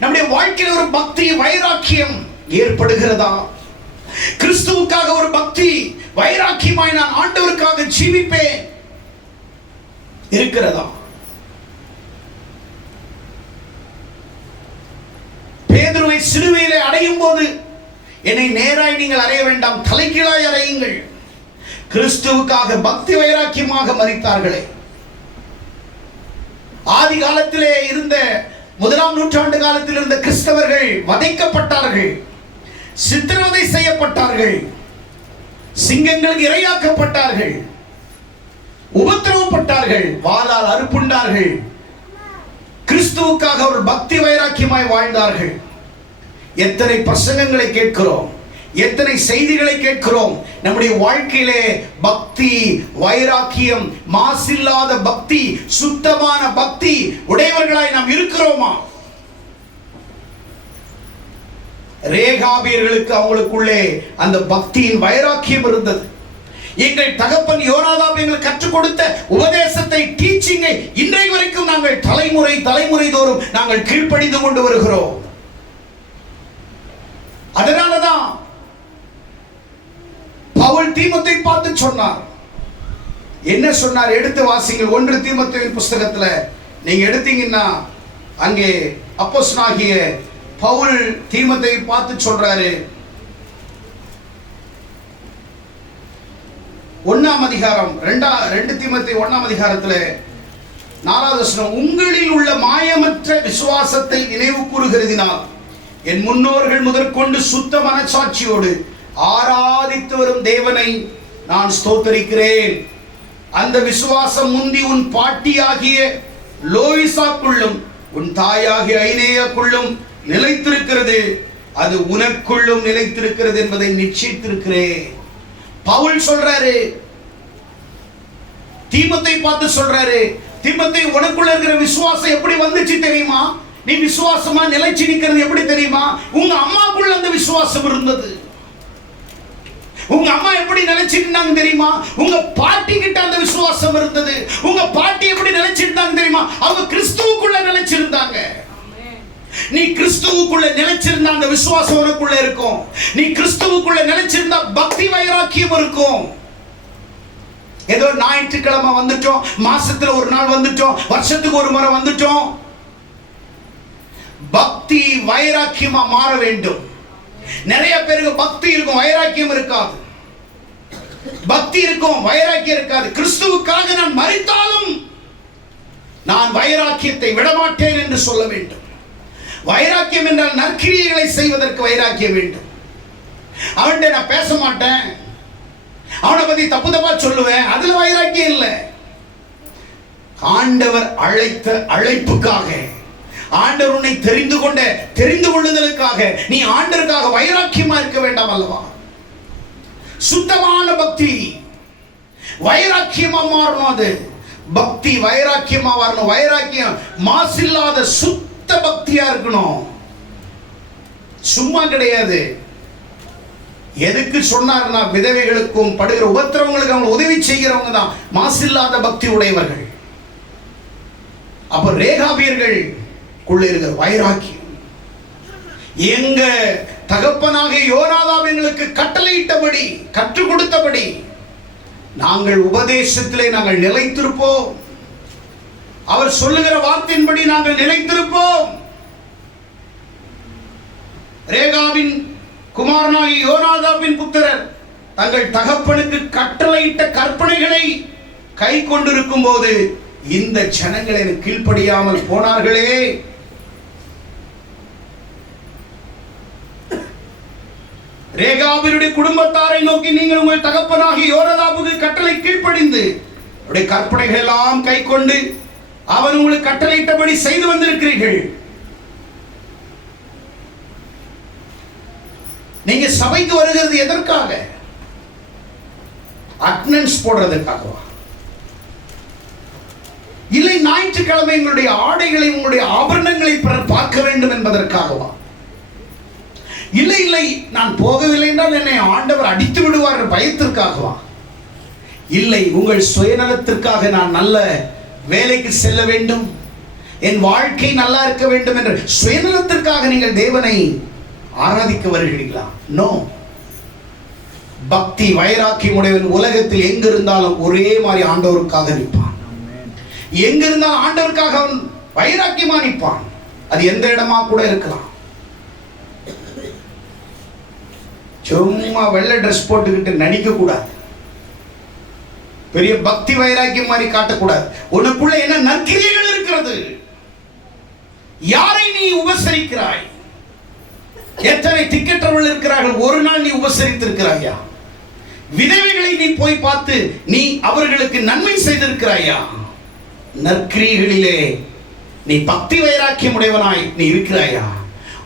நம்முடைய வாழ்க்கையில ஒரு பக்தி வைராக்கியம் ஏற்படுகிறதா? கிறிஸ்துவுக்காக ஒரு பக்தி வைராக்கியமாய் நான் ஆண்டவருக்காக ஜீவிப்பேன் இருக்கிறதா? பேதுருவை சிலுவையிலே அடையும் போது, என்னை நேராய் நீங்கள் அறைய வேண்டாம், தலைகீழாய் அறையுங்கள். கிறிஸ்துவுக்காக பக்தி வைராக்கியமாக மரித்தார்களே. ஆதி காலத்திலே இருந்த 1ஆம் நூற்றாண்டு காலத்தில் இருந்த கிறிஸ்தவர்கள் வதைக்கப்பட்டார்கள், சித்திரவதை செய்யப்பட்டார்கள், சிங்கங்களுக்கு இரையாக்கப்பட்டார்கள், உபத்திரவப்பட்டார்கள், வாளால் அறுப்புண்டார்கள். கிறிஸ்துவுக்காக ஒரு பக்தி வைராக்கியமாய் வாழ்ந்தார்கள். எத்தனை பிரசங்கங்களை கேட்கிறோம், எத்தனை செய்திகளை கேட்கிறோம். நம்முடைய வாழ்க்கையிலே பக்தி வைராக்கியம், மாசில்லாத பக்தி, சுத்தமான பக்தி உடையவர்களாய் நாம் இருக்கிறோமா? ரேகாபியர்களுக்கு அவங்களுக்குள்ளே அந்த பக்தியின் வைராக்கியம் இருந்தது. எங்கள் தகப்பன் யோனாதாப் எங்களுக்கு கற்றுக் கொடுத்த உபதேசத்தை, டீச்சிங்கை இன்றைக்கு வரைக்கும் நாங்கள் தலைமுறை தோறும் நாங்கள் கீழ்ப்படிந்து கொண்டு வருகிறோம். அதனாலதான் பவுல் தீமோத்தேயை பார்த்து சொன்னார். என்ன சொன்னார்? எடுத்து வாசிங்க. 1 தீமோத்தேயின் புஸ்தகத்துல நீங்க எடுத்தீங்கன்னா அங்கே அப்போஸ்தலனாகிய பவுல் தீமோத்தேயை பார்த்து சொல்றாரு. 1ஆம் அதிகாரம் 2 தீமோத்தேயு 1ஆம் அதிகாரத்துல 4வது வசனம், உங்களில் உள்ள மாயமற்ற விசுவாசத்தை நினைவு கூறுகிறதினால் என் முன்னோர்கள் முதற்கொண்டு சுத்த மனசாட்சியோடு ஆராதித்து வரும் தேவனை நான் ஸ்தோத்தரிக்கிறேன். அந்த விசுவாசம் முந்தி உன் பாட்டியாகிய லோயிசாக்குள்ளும் உன் தாயாகிய ஐனேயாக்குள்ளும் நிலைத்திருக்கிறது, அது உனக்குள்ளும் நிலைத்திருக்கிறது என்பதை நிச்சயித்திருக்கிறேன். பவுல் சொல்றாரு, தீமோத்தேயை பார்த்து சொல்றாரு, தீமோத்தேயு உனக்குள்ள இருக்கிற விசுவாசம் எப்படி வந்துச்சு தெரியுமா? நீ விசுவாசமா நிலைச்சு நிக்கிறது எப்படி தெரியுமா? உங்க அம்மாக்குள்ள அந்த விசுவாசம் இருந்தது. உங்க அம்மா எப்படி நிலைச்சிருந்தாங்க தெரியுமா? உங்க பாட்டி கிட்ட அந்த விசுவாசம் இருந்தது. உங்க பாட்டி எப்படி நிலைச்சிருந்தாங்க தெரியுமா? அவங்க கிறிஸ்துவுக்குள்ள நிலைச்சிருந்தாங்க. நீ கிறிஸ்துவுக்குள்ள நிலைச்சிருந்தா அந்த விசுவாசம் உனக்குள்ள இருக்கும். நீ கிறிஸ்துவுக்குள்ள நிலைச்சிருந்தா பக்தி வைராக்கியம் இருக்கும். ஏதோ ஞாயிற்றுக்கிழமை வந்துட்டோம், மாசத்துல ஒரு நாள் வந்துட்டோம், வருஷத்துக்கு ஒரு முறை வந்துட்டோம். பக்தி வைராக்கியமா மாற வேண்டும். நிறைய பேருக்கு பக்தி இருக்கும், வைராக்கியம் இருக்காது. பக்தி இருக்கும், வைராக்கியம் இருக்காது. கிறிஸ்துவுக்காக நான் மரித்தாலும் நான் வைராக்கியத்தை விடமாட்டேன் என்று சொல்ல வேண்டும். வைராக்கியம் என்றால் நற்கிரியைகளை செய்வதற்கு வைராக்கியம் வேண்டும். அவன்கிட்ட நான் பேச மாட்டேன், அவனை பத்தி தப்பு தப்பா சொல்லுவேன், அதுல வைராக்கியம் இல்லை. ஆண்டவர் அழைத்த அழைப்புக்காக, ஆண்டவர் உன்னை தெரிந்து கொள்ளுதலுக்காக நீ ஆண்டவருக்காக வைராக்கியமா இருக்க வேண்டாம் அல்லவா? சுத்தமான பக்தி வைராக்கியமா மாறணும். அது பக்தி வைராக்கியமா வரணும். வைராக்கியம் மாசில்லாத சுத்த பக்தியா இருக்கணும். சும்மா கிடையாது. எதுக்கு சொன்னார்னா, விதவைகளுக்கும் படுகிற உபத்திரவங்களுக்கு அவங்க உதவி செய்கிறவங்க தான் மாசில்லாத பக்தி உடையவர்கள். அப்ப ரேகாபியர்கள் இருக்கிற வைராக்கியம், எங்க தகப்பனாக யோனாதாப் எங்களுக்கு கட்டளையிட்டபடி, கற்றுக் கொடுத்தபடி நாங்கள் உபதேசத்திலே நாங்கள் நிலைத்திருப்போம். அவர் சொல்லுகிற வார்த்தையின்படி நாங்கள் நிலைத்திருப்போம். ரேகாவின் குமாரனாகிய யோனாதாபின் புத்திரர் தங்கள் தகப்பனுக்கு கட்டளையிட்ட கற்பனைகளை கை கொண்டிருக்கும் போது இந்த ஜனங்களை கீழ்ப்படியாமல் போனார்களே. ரேகாபியருடைய குடும்பத்தாரை நோக்கி, நீங்கள் உங்கள் தகப்பனாகிய யோனாதாபுக்கு கட்டளை கீழ்ப்படிந்து அவருடைய கற்பனைகள் எல்லாம் கை கொண்டு அவன் உங்களுக்கு கட்டளையிட்டபடி செய்து வந்திருக்கிறீர்கள். நீங்க சபைக்கு வருகிறது எதற்காக? அட்டெண்டன்ஸ் போடுறதுக்காகவா? இல்லை ஞாயிற்றுக்கிழமை எங்களுடைய ஆடைகளை, உங்களுடைய ஆபரணங்களை பார்க்க வேண்டும் என்பதற்காகவா? இல்லை இல்லை, நான் போகவில்லை என்றால் என்னை ஆண்டவர் அடித்து விடுவார் பயத்திற்காகவா? இல்லை, உங்கள் சுயநலத்திற்காக நான் நல்ல வேலைக்கு செல்ல வேண்டும், என் வாழ்க்கை நல்லா இருக்க வேண்டும் என்ற சுயநலத்திற்காக நீங்கள் தேவனை ஆராதிக்க வருகிறீர்களா? நோ. பக்தி வைராக்கியம் உடையவன் உலகத்தில் எங்க இருந்தாலும் ஒரே மாதிரி ஆண்டவருக்காக நிற்பான். எங்க இருந்தாலும் ஆண்டவருக்காக அவன் வைராக்கியமா நிற்பான். அது எந்த இடமா கூட இருக்கலாம். சும்மா வெள்ளை ட்ரெஸ் போட்டுக்கிட்டு நடிக்க கூடாது. பெரிய பக்தி வைராக்கியம் மாதிரி காட்டக்கூடாது. உனக்குள்ள என்ன நற்கிரியைகள் இருக்கு? இருக்கிறது. யாரை நீ உபசரிக்கிறாய்? எத்தனை திக்கற்றவர்கள் இருக்கிறார்கள், ஒரு நாள் நீ உபசரித்திருக்கிறாயா? விதவைகளை நீ போய் பார்த்து நீ அவர்களுக்கு நன்மை செய்திருக்கிறாயா? நற்கிரிகளிலே நீ பக்தி வைராக்கியம் உடையவனாய் நீ இருக்கிறாயா?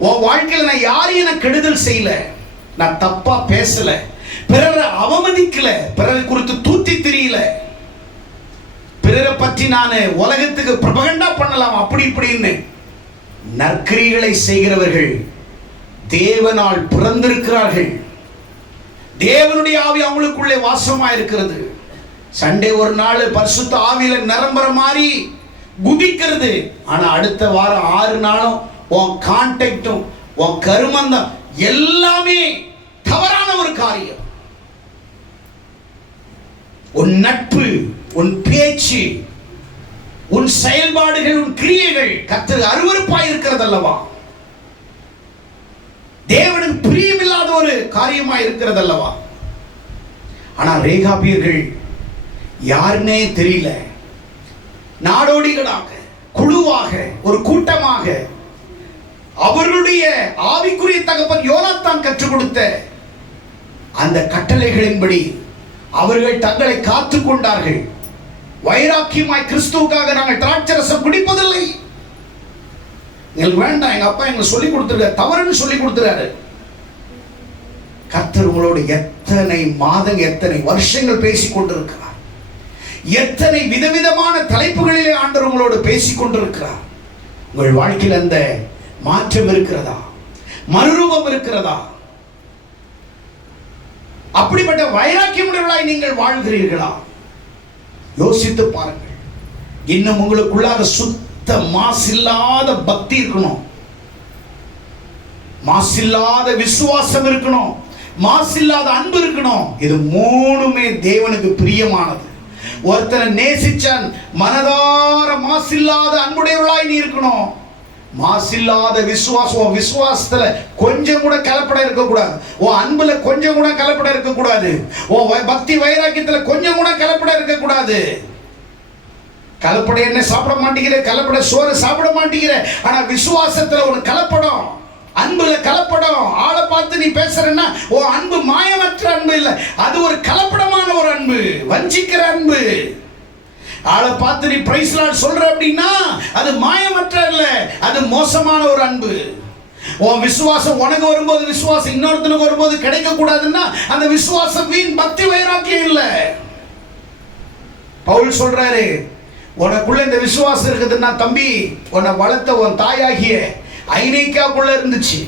உன் வாழ்க்கையில் நான் யாரையும் நான் கெடுதல் செய்யல, நான் தப்பா பேசல, பிறரை அவமதிக்கல, பிறரை குறித்து தூத்தி தெரியல, பிறரை பற்றி நான் உலகத்துக்கு பிரபகண்டா பண்ணலாம் அப்படி இப்படின்னு. நற்கிரிகளை செய்கிறவர்கள் தேவனால் பிறந்திருக்கிறார்கள். தேவனுடைய ஆவி அவங்களுக்குள்ளே வாசமா இருக்கிறது. சண்டே ஒரு நாள் பரிசுத்த ஆவியில நிரம்புற மாதிரி குதிக்கிறது. ஆனா அடுத்த வாரம் 6 நாளும் உன் கான்டாக்டும் உன் கருமந்தம் எல்லாமே தவறான ஒரு காரியம். உன் நட்பு, உன் பேச்சு, உன் செயல்பாடுகள், உன் கிரியைகள் கர்த்தருக்கு அருவருப்பாய் இருக்கிறது அல்லவா? தேவனுக்கு பிரியமில்லாத ஒரு காரியமா இருக்கிறது அல்லவா? ஆனா ரேகாபியர்கள் யாருன்னே தெரியல, நாடோடிகளாக, குழுவாக, ஒரு கூட்டமாக அவர்களுடைய ஆவிக்குரிய தகப்பன் யோனாத்தான் கற்றுக் கொடுத்த அந்த கட்டளைகளின்படி அவர்கள் தங்களை காத்துக் கொண்டார்கள். வைராக்கியமாய் கிறிஸ்துவுக்காக நாங்கள் திராட்சரசம் குடிப்பதில்லை, எங்களுக்கு வேண்டாம், எங்க அப்பா எங்களுக்கு சொல்லி கொடுத்துருக்காரு, தவறுன்னு சொல்லி கொடுத்துறாரு. கர்த்தர் உங்களோடு எத்தனை மாதம், எத்தனை வருஷங்கள் பேசிக் கொண்டிருக்கிறார். எத்தனை விதவிதமான தலைப்புகளிலே ஆண்டவர் உங்களோடு பேசிக் கொண்டிருக்கிறார். உங்கள் வாழ்க்கையில் அந்த மாற்றம் இருக்கிறதா? மறுரூபம் இருக்கிறதா? அப்படிப்பட்ட வைராக்கியமுடையவர்களாய் நீங்கள் வாழ்கிறீர்களா? யோசித்து பாருங்கள். இன்னும் உங்களுக்குள்ளாக சுத்த மாசில்லாத பக்தி இருக்கணும், மாசில்லாத விசுவாசம் இருக்கணும், மாசில்லாத அன்பு இருக்கணும். இது மூணுமே தேவனுக்கு பிரியமானது. ஒருத்தனை நேசிச்சான் மனதார மாசில்லாத அன்புடையவர்களாய் நீ இருக்கணும். மாசில்லாத விசுவாசம், விசுவாசத்துல கொஞ்சம் கூட கலப்படம் இருக்கக்கூடாது. உன் அன்புல கொஞ்சம் கூட கலப்படம் இருக்கக்கூடாது. உன் பக்தி வைராக்கியத்துல கொஞ்சம் கூட கலப்படம் இருக்கக்கூடாது. கலப்பட என்ன சாப்பிட மாட்டேங்கிற, கலப்பட சோறு சாப்பிட மாட்டேங்கிற, ஆனா விசுவாசத்துல ஒரு கலப்படம், அன்புல கலப்படம். ஆளை பார்த்து நீ பேசுறன்னா உன் அன்பு மாயமற்ற அன்பு இல்லை, அது ஒரு கலப்படமான ஒரு அன்பு, வஞ்சிக்கிற அன்பு. ஆளை பார்த்து நீ பிரைஸ் லார்ட் சொல்ற அப்படின்னா அது மாயமற்ற இல்ல, அது மோசமான ஒரு அன்பு. உன் விசுவாசம் உனக்கு வரும்போது விசுவாசம் இன்னொருத்தனுக்கு வரும்போது கிடைக்க கூடாதுன்னா அந்த விசுவாசம் வீண், பக்தி வைராக்கியம் இல்லை. பவுல் சொல்றாரு, உனக்குள்ள இந்த விசுவாசம் இருக்குதுன்னா தம்பி, உன்னை வளர்த்த உன் தாயாகிய ஐநேக்கியாக்குள்ள இருந்துச்சு.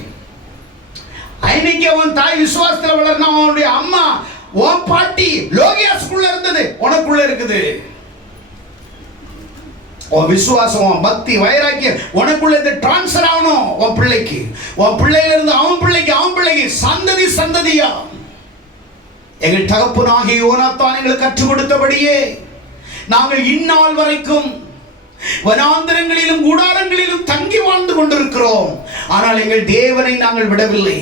ஐநேக்கியா உன் தாய் விசுவாசத்துல வளர்னா, அவனுடைய அம்மா உன் பாட்டி லோகியாஸ்குள்ள இருந்தது, உனக்குள்ள இருக்குது. உன் விசுவாசம், உன் பக்தி வைராக்கியம் உனக்குள்ள இந்த டிரான்ஸ்ஃபர் ஆகணும். உன் பிள்ளைக்கு, உன் பிள்ளையில இருந்து அவன் பிள்ளைக்கு, அவன் பிள்ளைக்கு, சந்ததி சந்ததியா. எங்கள் தகப்பனாகிய யோனாத்தான் எங்களுக்கு கற்றுக் கொடுத்தபடியே நாங்கள் இந்நாள் வரைக்கும் வனாந்தரங்களிலும் கூடாரங்களிலும் தங்கி வாழ்ந்து கொண்டிருக்கிறோம். ஆனால் எங்கள் தேவனை நாங்கள் விடவில்லை.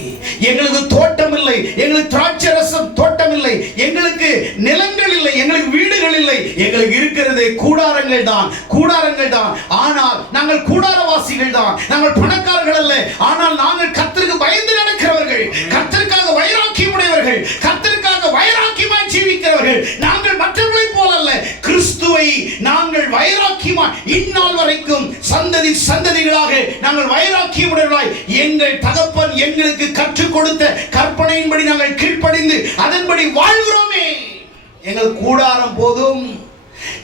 எங்களுக்கு தோட்டம் இல்லை, எங்களுக்கு திராட்சை ரசம் தோட்டம் இல்லை, எங்களுக்கு நிலங்கள் இல்லை, எங்களுக்கு வீடுகள் இல்லை. எங்களுக்கு இருக்கிறது கூடாரங்கள் தான், கூடாரங்கள் தான். ஆனால் நாங்கள் கூடாரவாசிகள் தான், நாங்கள் பணக்காரர்கள் அல்ல. ஆனால் நாங்கள் கர்த்தருக்கு பயந்து நடக்கிறவர்கள், கர்த்தருக்காக வைராக்கியம் உடையவர்கள், கர்த்தருக்காக வைராக்கியமாய் ஜீவிக்கிறவர்கள். நாங்கள் மற்றவர்களை போல அல்ல, கிறிஸ்துவை நாங்கள் வைராக்கியமாய் இந்நாள் வரைக்கும் சந்ததி சந்ததிகளாக நாங்கள் வைராக்கியமுடையவர்களாய் எங்கள் தகப்பன் எங்களுக்கு கற்றுக் கொடுத்த கற்பனையின்படி நாங்கள் கீழ்ப்படிந்து அதன்படி வாழ்கிறோமே. எங்கள் கூடாரம் போதும்,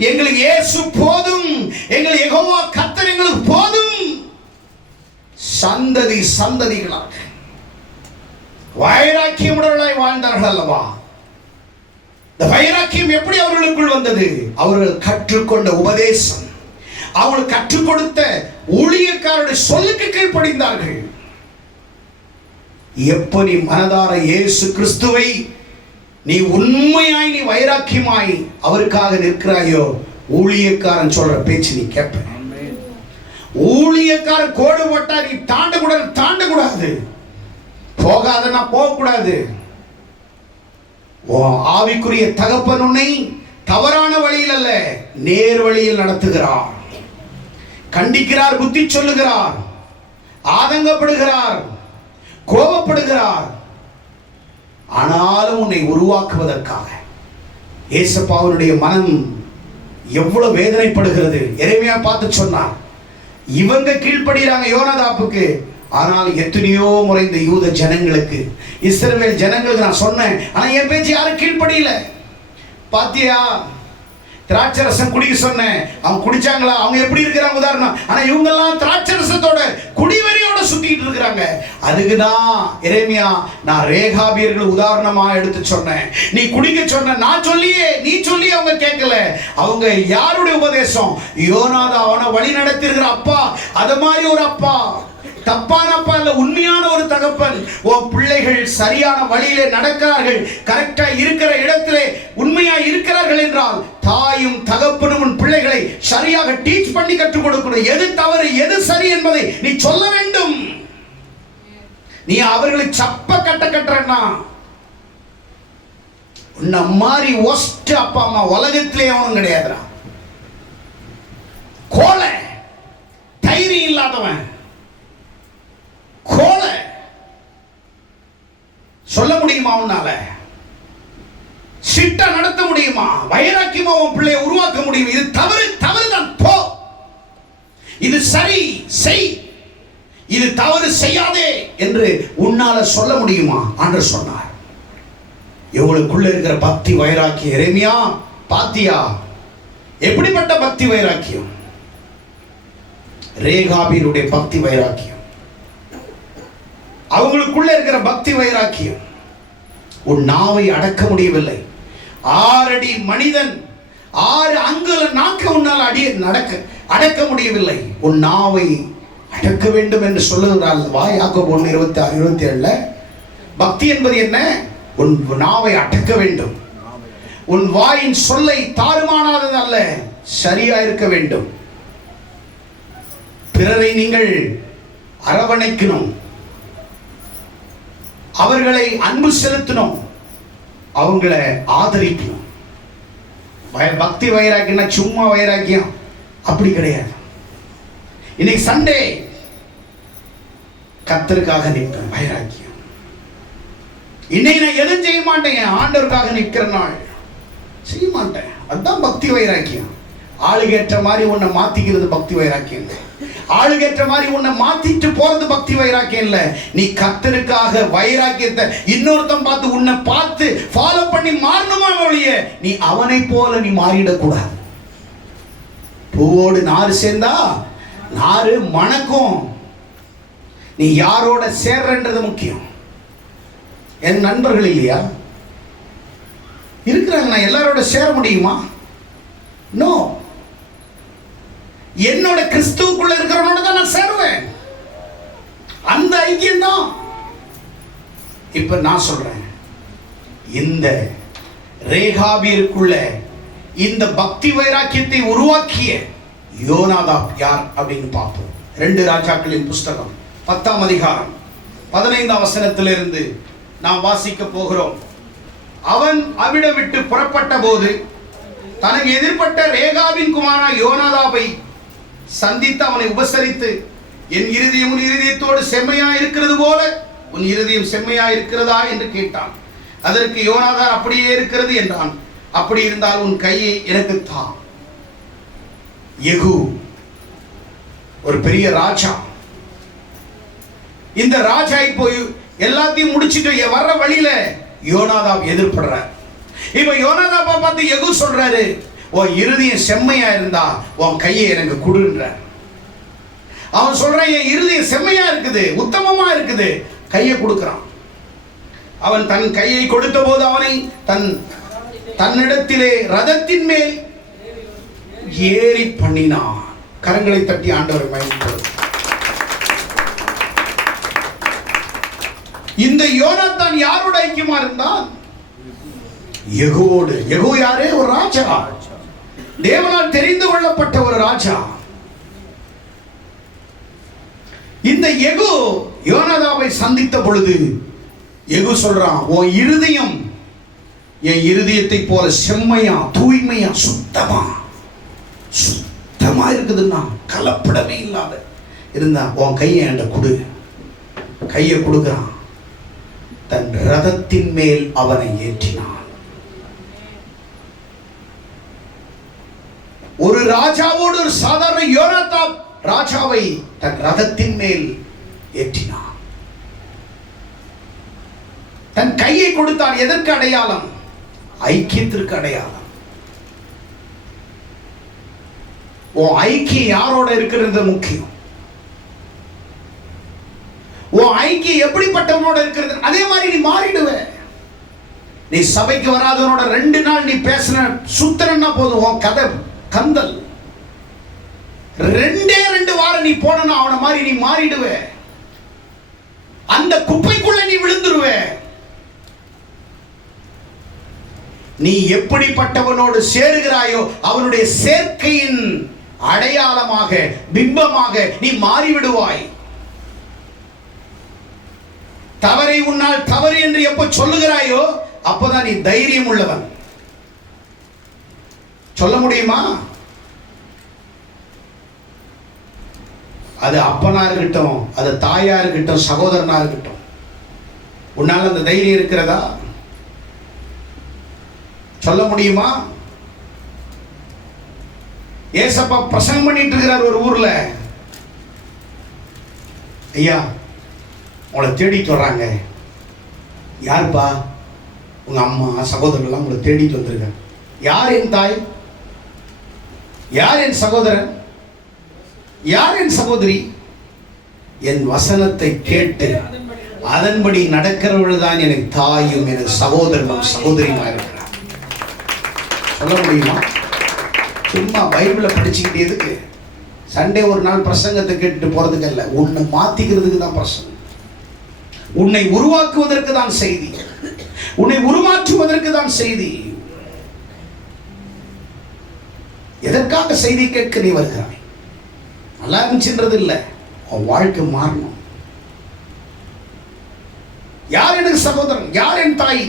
எங்களுக்கு இயேசு போதும், எங்கள் யெகோவா கர்த்தர் எங்களுக்கு போதும். சந்ததி சந்ததிகளாக வைராக்கியமுடையவர்களாய் வாழ்ந்தார்கள் அல்லவா? இந்த வைராக்கியம் எப்படி அவர்களுக்குள் வந்தது? அவர்கள் கற்றுக்கொண்ட உபதேசம், அவர்கள் கற்றுக் கொடுத்த ஊழியக்காரருடைய சொல்லுக்கு கீழ்ப்படிந்தார்கள். எப்ப நீ மனதார இயேசு கிறிஸ்துவை நீ உண்மையாய் நீ வைராக்கியமாய் அவருக்காக நிற்கிறாயோ, ஊழியக்காரன் சொல்ற பேச்சு நீ கேட்ப. ஊழியக்காரன் கோடு போட்டா நீ தாண்டக்கூடாது, போகாதன்னா போகக்கூடாது. ஆவிக்குரிய தகப்பன் உன்னை தவறான வழியில் அல்ல, நேர் வழியில் நடத்துகிறார். கண்டிக்கிறார், புத்தி சொல்லுகிறார், ஆதங்கப்படுகிறார், கோபப்படுகிறார். ஆனாலும் உன்னை உருவாக்குவதற்காக ஏசப்பாவுடைய மனம் எவ்வளவு வேதனைப்படுகிறது. எரேமியா பார்த்து சொன்னார், இவங்க கீழ்ப்படுகிறாங்க யோனாதாபுக்கு, ஆனால் எத்தனையோ முறை இந்த யூத ஜனங்களுக்கு, இஸ்ரவேல் ஜனங்களுக்கு நான் சொன்னேன், ஆனா என் பேச்சு யாரும் கீழ்ப்படியல. பாத்தியா, திராட்சரசம் குடிக்க சொன்னேன், அவங்க குடிச்சாங்களா? அவங்க எப்படி இருக்கிறாங்க உதாரணம். ஆனா இவங்க எல்லாம் திராட்சரசத்தோட குடிவெறியோட சுத்திட்டு இருக்கிறாங்க. அதுக்குதான் எரேமியா நான் ரேகாபியர்கள் உதாரணமா எடுத்து சொன்னேன். நீ குடிக்க சொன்ன, நான் சொல்லியே நீ சொல்லி அவங்க கேட்கல. அவங்க யாருடைய உபதேசம்? யோனாதாவனை வழி நடத்திருக்கிற அப்பா. அது மாதிரி ஒரு அப்பா, தப்பான அப்பா இல்ல, உண்மையான ஒரு தகப்பன். உன் பிள்ளைகள் சரியான வழியிலே நடக்கிறார்கள், கரெக்டா இருக்கிற இடத்திலே உண்மையா இருக்கிறார்கள் என்றால் தாயும் தகப்பனும் உன் பிள்ளைகளை சரியாக டீச் பண்ணி கற்றுக் கொடுக்கணும். எது தவறு எது சரி என்பதை நீ சொல்ல வேண்டும். நீ அவர்களை சப்ப கட்டுறன்னா, உன்ன மாதிரி ஒஸ்ட் அப்பா அம்மா உலகத்திலே அவனும் கிடையாதுடா. கோலை, தைரியம் இல்லாதவன், கோலை சொல்ல முடியுமா? உன்னால சிட்டா நடத்த முடியுமா? வைராக்கியமா உன் பிள்ளையை உருவாக்க முடியும்? இது தவறு, தவறுதான், போ. இது சரி, செய். இது தவறு, செய்யாதே என்று உன்னால சொல்ல முடியுமா? ஆண்டவர் சொன்னார். இவங்களுக்குள்ள இருக்கிற பக்தி வைராக்கியம். எரேமியா பாத்தியா எப்படிப்பட்ட பக்தி வைராக்கியம்? ரேகாபியருடைய பக்தி வைராக்கியம், அவங்களுக்குள்ள இருக்கிற பக்தி வைராக்கியம். உன் நாவை அடக்க முடியவில்லை. 6 அடி மனிதன், 6 அங்குல நாக்கு உன்னால் அடக்க முடியவில்லை. உன் நாவை அடக்க வேண்டும் என்று சொல்லுகிறாள் யாக்கோபு 1:26-27. பக்தி என்பது என்ன? உன் நாவை அடக்க வேண்டும். உன் வாயின் சொல்லை தாறுமாறாதது அல்ல, சரியா இருக்க வேண்டும். பிறரை நீங்கள் அரவணைக்கணும், அவர்களை அன்பு செலுத்தணும், அவங்கள ஆதரிக்கணும். பக்தி வைராக்கியம் சும்மா வைராக்கியம் அப்படி கிடையாது. இன்னைக்கு சண்டே கர்த்தருக்காக நிற்பேன், வைராக்கியம். இன்னைக்கு நான் எதுவும் செய்ய மாட்டேன், ஆண்டவருக்காக நிற்கிற நாள் செய்ய மாட்டேன். அதுதான் பக்தி வைராக்கியம். ஆளுகேற்ற மாதிரி உன்னை மாத்திக்கிறது பக்தி வைராக்கியம் இல்லை. ஆளுகேற்ற மாதிரி உன்னை மாத்திட்டு போறது பக்தி வைராக்கியம் இல்லை. நீ கர்த்தருக்காக வைராக்கியத்தை இன்னொருத்தன் பார்த்து உன்னை பார்த்து ஃபாலோ பண்ணி மாறணுமா ஒழிய நீ அவனை போல நீ மாறிடக்கூடாது. பூவோடு நாறு சேர்ந்தா நாறு மணக்கும். நீ யாரோட சேர்றன்றது முக்கியம். என் நண்பர்கள் இல்லையா இருக்கிறாங்க, நான் எல்லாரோட சேர முடியுமா? நோ. என்னோட கிறிஸ்துவுக்குள்ள இருக்கிறவனோட தான் நான் சேருவேன். அந்த ஐக்கியம் தான். இப்ப நான் சொல்றேன், இந்த ரேகாபியருக்குள்ள இந்த பக்தி வைராக்கியத்தை உருவாக்கிய யோனாதாப் யார் அப்படின்னு பார்ப்போம். 2 ராஜாக்களின் புஸ்தகம் 10ஆம் அதிகாரம் 15ஆம் வசனத்திலிருந்து நாம் வாசிக்க போகிறோம். அவன் அவிடம் விட்டு புறப்பட்ட போது தனக்கு எதிர்பட்ட ரேகாபின் குமாரன் யோனாதாபை சந்தித்து அவனை உபசரித்து, என் இருதயம் உன் இருதயத்தோடு செம்மையா இருக்கிறது போல உன் இருதயம் செம்மையா இருக்கிறதா என்று கேட்டான். அதற்கு யோனாதாப் அப்படியே இருக்கிறது என்றான். அப்படி இருந்தால் உன் கையை எனக்கு தா. யெகூ ஒரு பெரிய ராஜா. இந்த ராஜா இப்போ எல்லாத்தையும் முடிச்சிட்டு வர்ற வழியில யோனாதாப் எதிர்படுறார். இப்ப யோனாதாப்பை பார்த்து யெகூ சொல்றாரு, உன் இருதயம் செம்மையா இருந்தா உன் கையை எனக்கு கொடுன்ற. அவன் சொல்றான், என் இருதயம் செம்மையா இருக்குது, உத்தமமா இருக்குது, கையை கொடுக்கிறான். அவன் தன் கையை கொடுத்த போது அவனை தன்னிடத்திலே ரதத்தின் மேல் ஏறி பண்ணினான். கரங்களை தட்டி ஆண்டவரை மகிமைப்படுத்து. இந்த யோனாத்தான் யாரோட ஐக்கியமா இருந்தான்? யெகூவோடு. யெகூ யாரு? ஒரு ராஜா, தேவனால் தெரிந்து கொள்ளப்பட்ட ஒரு ராஜா. இந்த யெகூ யோனாதாபை சந்தித்த பொழுது யெகூ சொல்றான், உன் இருதயம் என் இருதயத்தை போல செம்மையா, தூய்மையா, சுத்தமா சுத்தமா இருக்குதுன்னா, கலப்படமே இல்லாத இருந்தா உன் கையை என்கிட்ட கொடு. கையை கொடுக்கிறான். தன் ரதத்தின் மேல் அவனை ஏற்றினான். ஒரு ராஜாவோடு ஒரு சாதாரண யோனாதாப் ராஜாவை தன் ரதத்தின் மேல் ஏற்றினான். தன் கையை கொடுத்தான். எதற்கு அடையாளம்? ஐக்கியத்திற்கு அடையாளம். உன் ஐக்கியம் யாரோட இருக்கிறது முக்கியம். உன் ஐக்கியம் எப்படிப்பட்டவனோட இருக்கிறது, அதே மாதிரி நீ மாறிடுவ. நீ சபைக்கு வராதவனோட 2 நாள் நீ பேசின சுத்தரன்னா போதும், உன் கதை கந்தல். 2 வாரம் நீ போனா அவனை மாதிரி நீ மாறிடுவ. அந்த குப்பைக்குள்ள நீ விழுந்துருவ. நீ எப்படிப்பட்டவனோடு சேருகிறாயோ அவனுடைய சேர்க்கையின் அடையாளமாக, பிம்பமாக நீ மாறிவிடுவாய். தவறை உன்னால் தவறு என்று எப்ப சொல்லுகிறாயோ அப்பதான் நீ தைரியம் உள்ளவன். சொல்ல முடியுமா? அது அப்பனா இருக்கட்டும், அது தாயா இருக்கட்டும், சகோதரனா இருக்கட்டும், உன்னால் அந்த தைரியம் இருக்கிறதா? சொல்ல முடியுமா? ஏசப்பா பிரசங்கம் பண்ணிட்டு இருக்கிறார் ஒரு ஊர்ல. ஐயா, உங்களை தேடிட்டு வர்றாங்க. யாருப்பா? உங்க அம்மா சகோதரர்கள்லாம் உங்களை தேடிட்டு வந்திருக்காங்க. யார் என் தாய்? யார் என் சகோதரன்? யார் என் சகோதரி? என் வசனத்தை கேட்டு அதன்படி நடக்கிறவர்கள் தான் எனக்கு தாயும் எனக்கு சகோதரனும் சகோதரியுமா இருக்கிறார். சொல்ல முடியுமா? சும்மா பைபிளை படிச்சுக்கிட்டே எதுக்கு? சண்டே ஒரு நாள் பிரசங்கத்தை கேட்டுட்டு போறதுக்கு அல்ல, உன்னை மாத்திக்கிறதுக்கு தான் பிரசங்கம். உன்னை உருவாக்குவதற்கு தான் செய்தி, உன்னை உருமாற்றுவதற்கு தான் செய்தி. எதற்காக செய்தி கேட்க நீ வருகிறாய்? நல்லா இருந்துச்சுன்றது இல்லை, உன் வாழ்க்கை மாறணும். யார் எனக்கு சகோதரன்? யார் என் தாய்?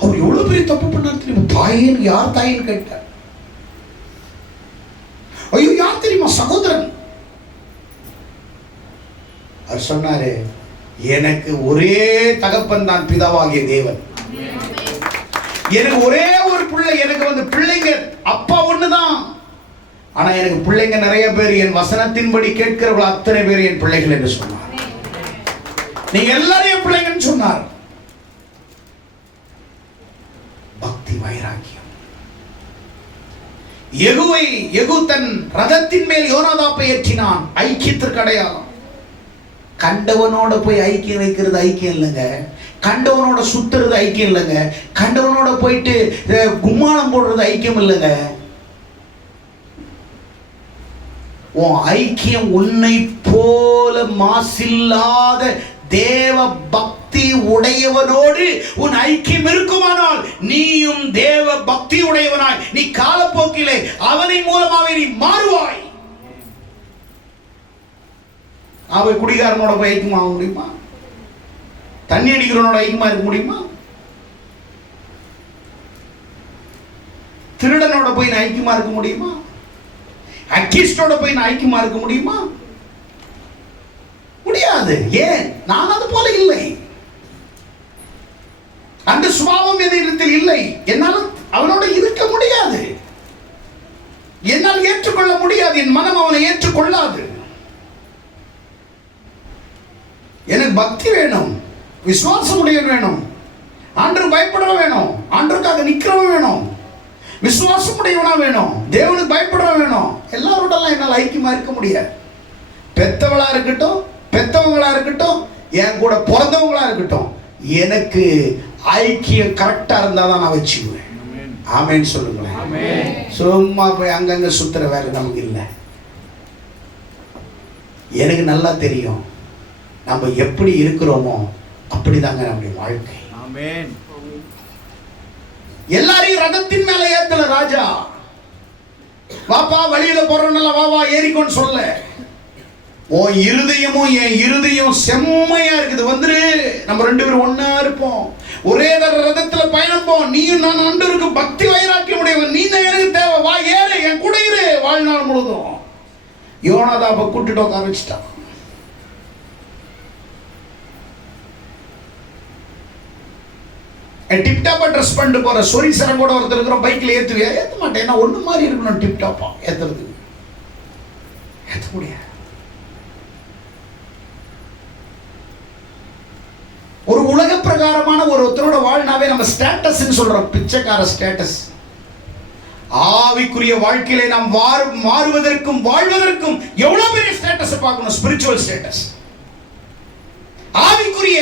அவர் எவ்வளவு பெரிய தப்பு பண்ணார் தெரியுமா? தாயின்னு யார் தாயின்னு கேட்டார். ஐயோ, யார் தெரியுமா? சகோதரன். அவர் சொன்னாரு, எனக்கு ஒரே தகப்பன் தான், பிதாவாகிய தேவன். எனக்கு ஒரே ஒரு பிள்ளை. எனக்கு பிள்ளைங்க அப்பா ஒண்ணுதான். ஆனா எனக்கு பிள்ளைங்க நிறைய பேர். என் வசனத்தின்படி கேட்கிறவர்கள் அத்தனை பேர் என் பிள்ளைகள் என்று சொன்னார். நீங்க எல்லாரும் என் பிள்ளைங்கன்னு சொன்னார். பக்தி வைராக்கியம். யெகூ தன் ரதத்தின் மேல் யோனாதாப்பை ஏற்றினான். ஐக்கியத்திற்கு அடையாளம். கண்டவனோட போய் ஐக்கியம் வைக்கிறது ஐக்கியம் இல்லைங்க. கண்டவனோட சுத்துறது ஐக்கியம் இல்லைங்க. கண்டவனோட போயிட்டு கும்மாளம் போடுறது ஐக்கியம் இல்லைங்க. உன் ஐக்கியம் உன்னை போல மாசில்லாத தேவ பக்தி உடையவனோடு உன் ஐக்கியம் இருக்குமானால் நீயும் தேவ பக்தி உடையவனாய் நீ காலப்போக்கிலே அவனின் மூலமாவே நீ மாறுவாய். அவன் குடிகாரனோட போய் ஐக்கியமாக முடியுமா? தண்ணி அடிக்கிறவனோட ஐக்கியமா இருக்க முடியுமா? திருடனோட போய் நான் ஐக்கியமா இருக்க முடியுமா? அக்கிஸ்டோட போய் நான் ஐக்கியமா இருக்க முடியுமா? முடியாது. ஏன்? நான் அது போல இல்லை. அந்த சுபாவம் என்னிடத்தில் இல்லை. என்னால் அவனோட இருக்க முடியாது. என்னால் ஏற்றுக்கொள்ள முடியாது. என் மனம் அவனை ஏற்றுக்கொள்ளாது. எனக்கு பக்தி வேணும், விசுவாசம் உடையவன் வேணும், ஆண்டவர் பயப்படுற வேணும், ஆண்டவருக்காக நிக்கிறவன் வேணும், விசுவாசம் உடையவனா வேணும், தேவனுக்கு பயப்படுறவன் வேணும். எல்லாரோடலாம் என்னால் ஐக்கியமா இருக்க முடியாது. பெத்தவளா இருக்கட்டும், பெத்தவங்களா இருக்கட்டும், என் கூட பிறந்தவங்களா இருக்கட்டும், எனக்கு ஐக்கியம் கரெக்டா இருந்தா தான் நான் வச்சுக்குவேன். ஆமேன்னு சொல்லுங்களேன். சும்மா போய் அங்கங்க சுத்துற வேலை நமக்கு இல்லை. எனக்கு நல்லா தெரியும் நம்ம எப்படி இருக்கிறோமோ அப்படிதாங்க நம்முடைய வாழ்க்கை. எல்லாரையும் ரதத்தின் மேல ஏத்தல ராஜா. வாப்பா வழியில போறோம்ல, வா வா ஏறிக்கோன்னு சொல்ல. உன் இருதயமும் என் இருதயம் செம்மையா இருக்குது, வந்துரு, நம்ம 2 பேரும் ஒன்னா இருப்போம், ஒரே ரதத்துல பயணப்போம். நீயும் நான் ஆண்டவருக்கு பக்தி வைராக்கியம் உடையவன், நீ தான் எனக்கு தேவை, வா ஏறு, என் கூட இரு வாழ்நாள் யோனாதாபை கூட்டிட்டு உட்கார வச்சுட்டான். டிப்டாப்பா ட்ரெஸ் பண்ணிட்டு போற சொரிசரம் கூட ஒருத்தர் இருக்கிறோம், பைக்கில் ஏற்றுவியா? ஏற்ற மாட்டேன். ஏன்னா ஒன்று மாதிரி இருக்கணும் டிப்டாப்பா ஏற்றுறது, ஏற்ற முடியாது. ஒரு உலக பிரகாரமான ஒருத்தரோட வாழ்நாவே நம்ம ஸ்டேட்டஸ் சொல்றோம், பிச்சைக்கார ஸ்டேட்டஸ். ஆவிக்குரிய வாழ்க்கையில நாம் மாறுவதற்கும் வாழ்வதற்கும் எவ்வளவு பெரிய ஸ்டேட்டஸ் பார்க்கணும், ஸ்பிரிச்சுவல் ஸ்டேட்டஸ். ஆவிக்குரிய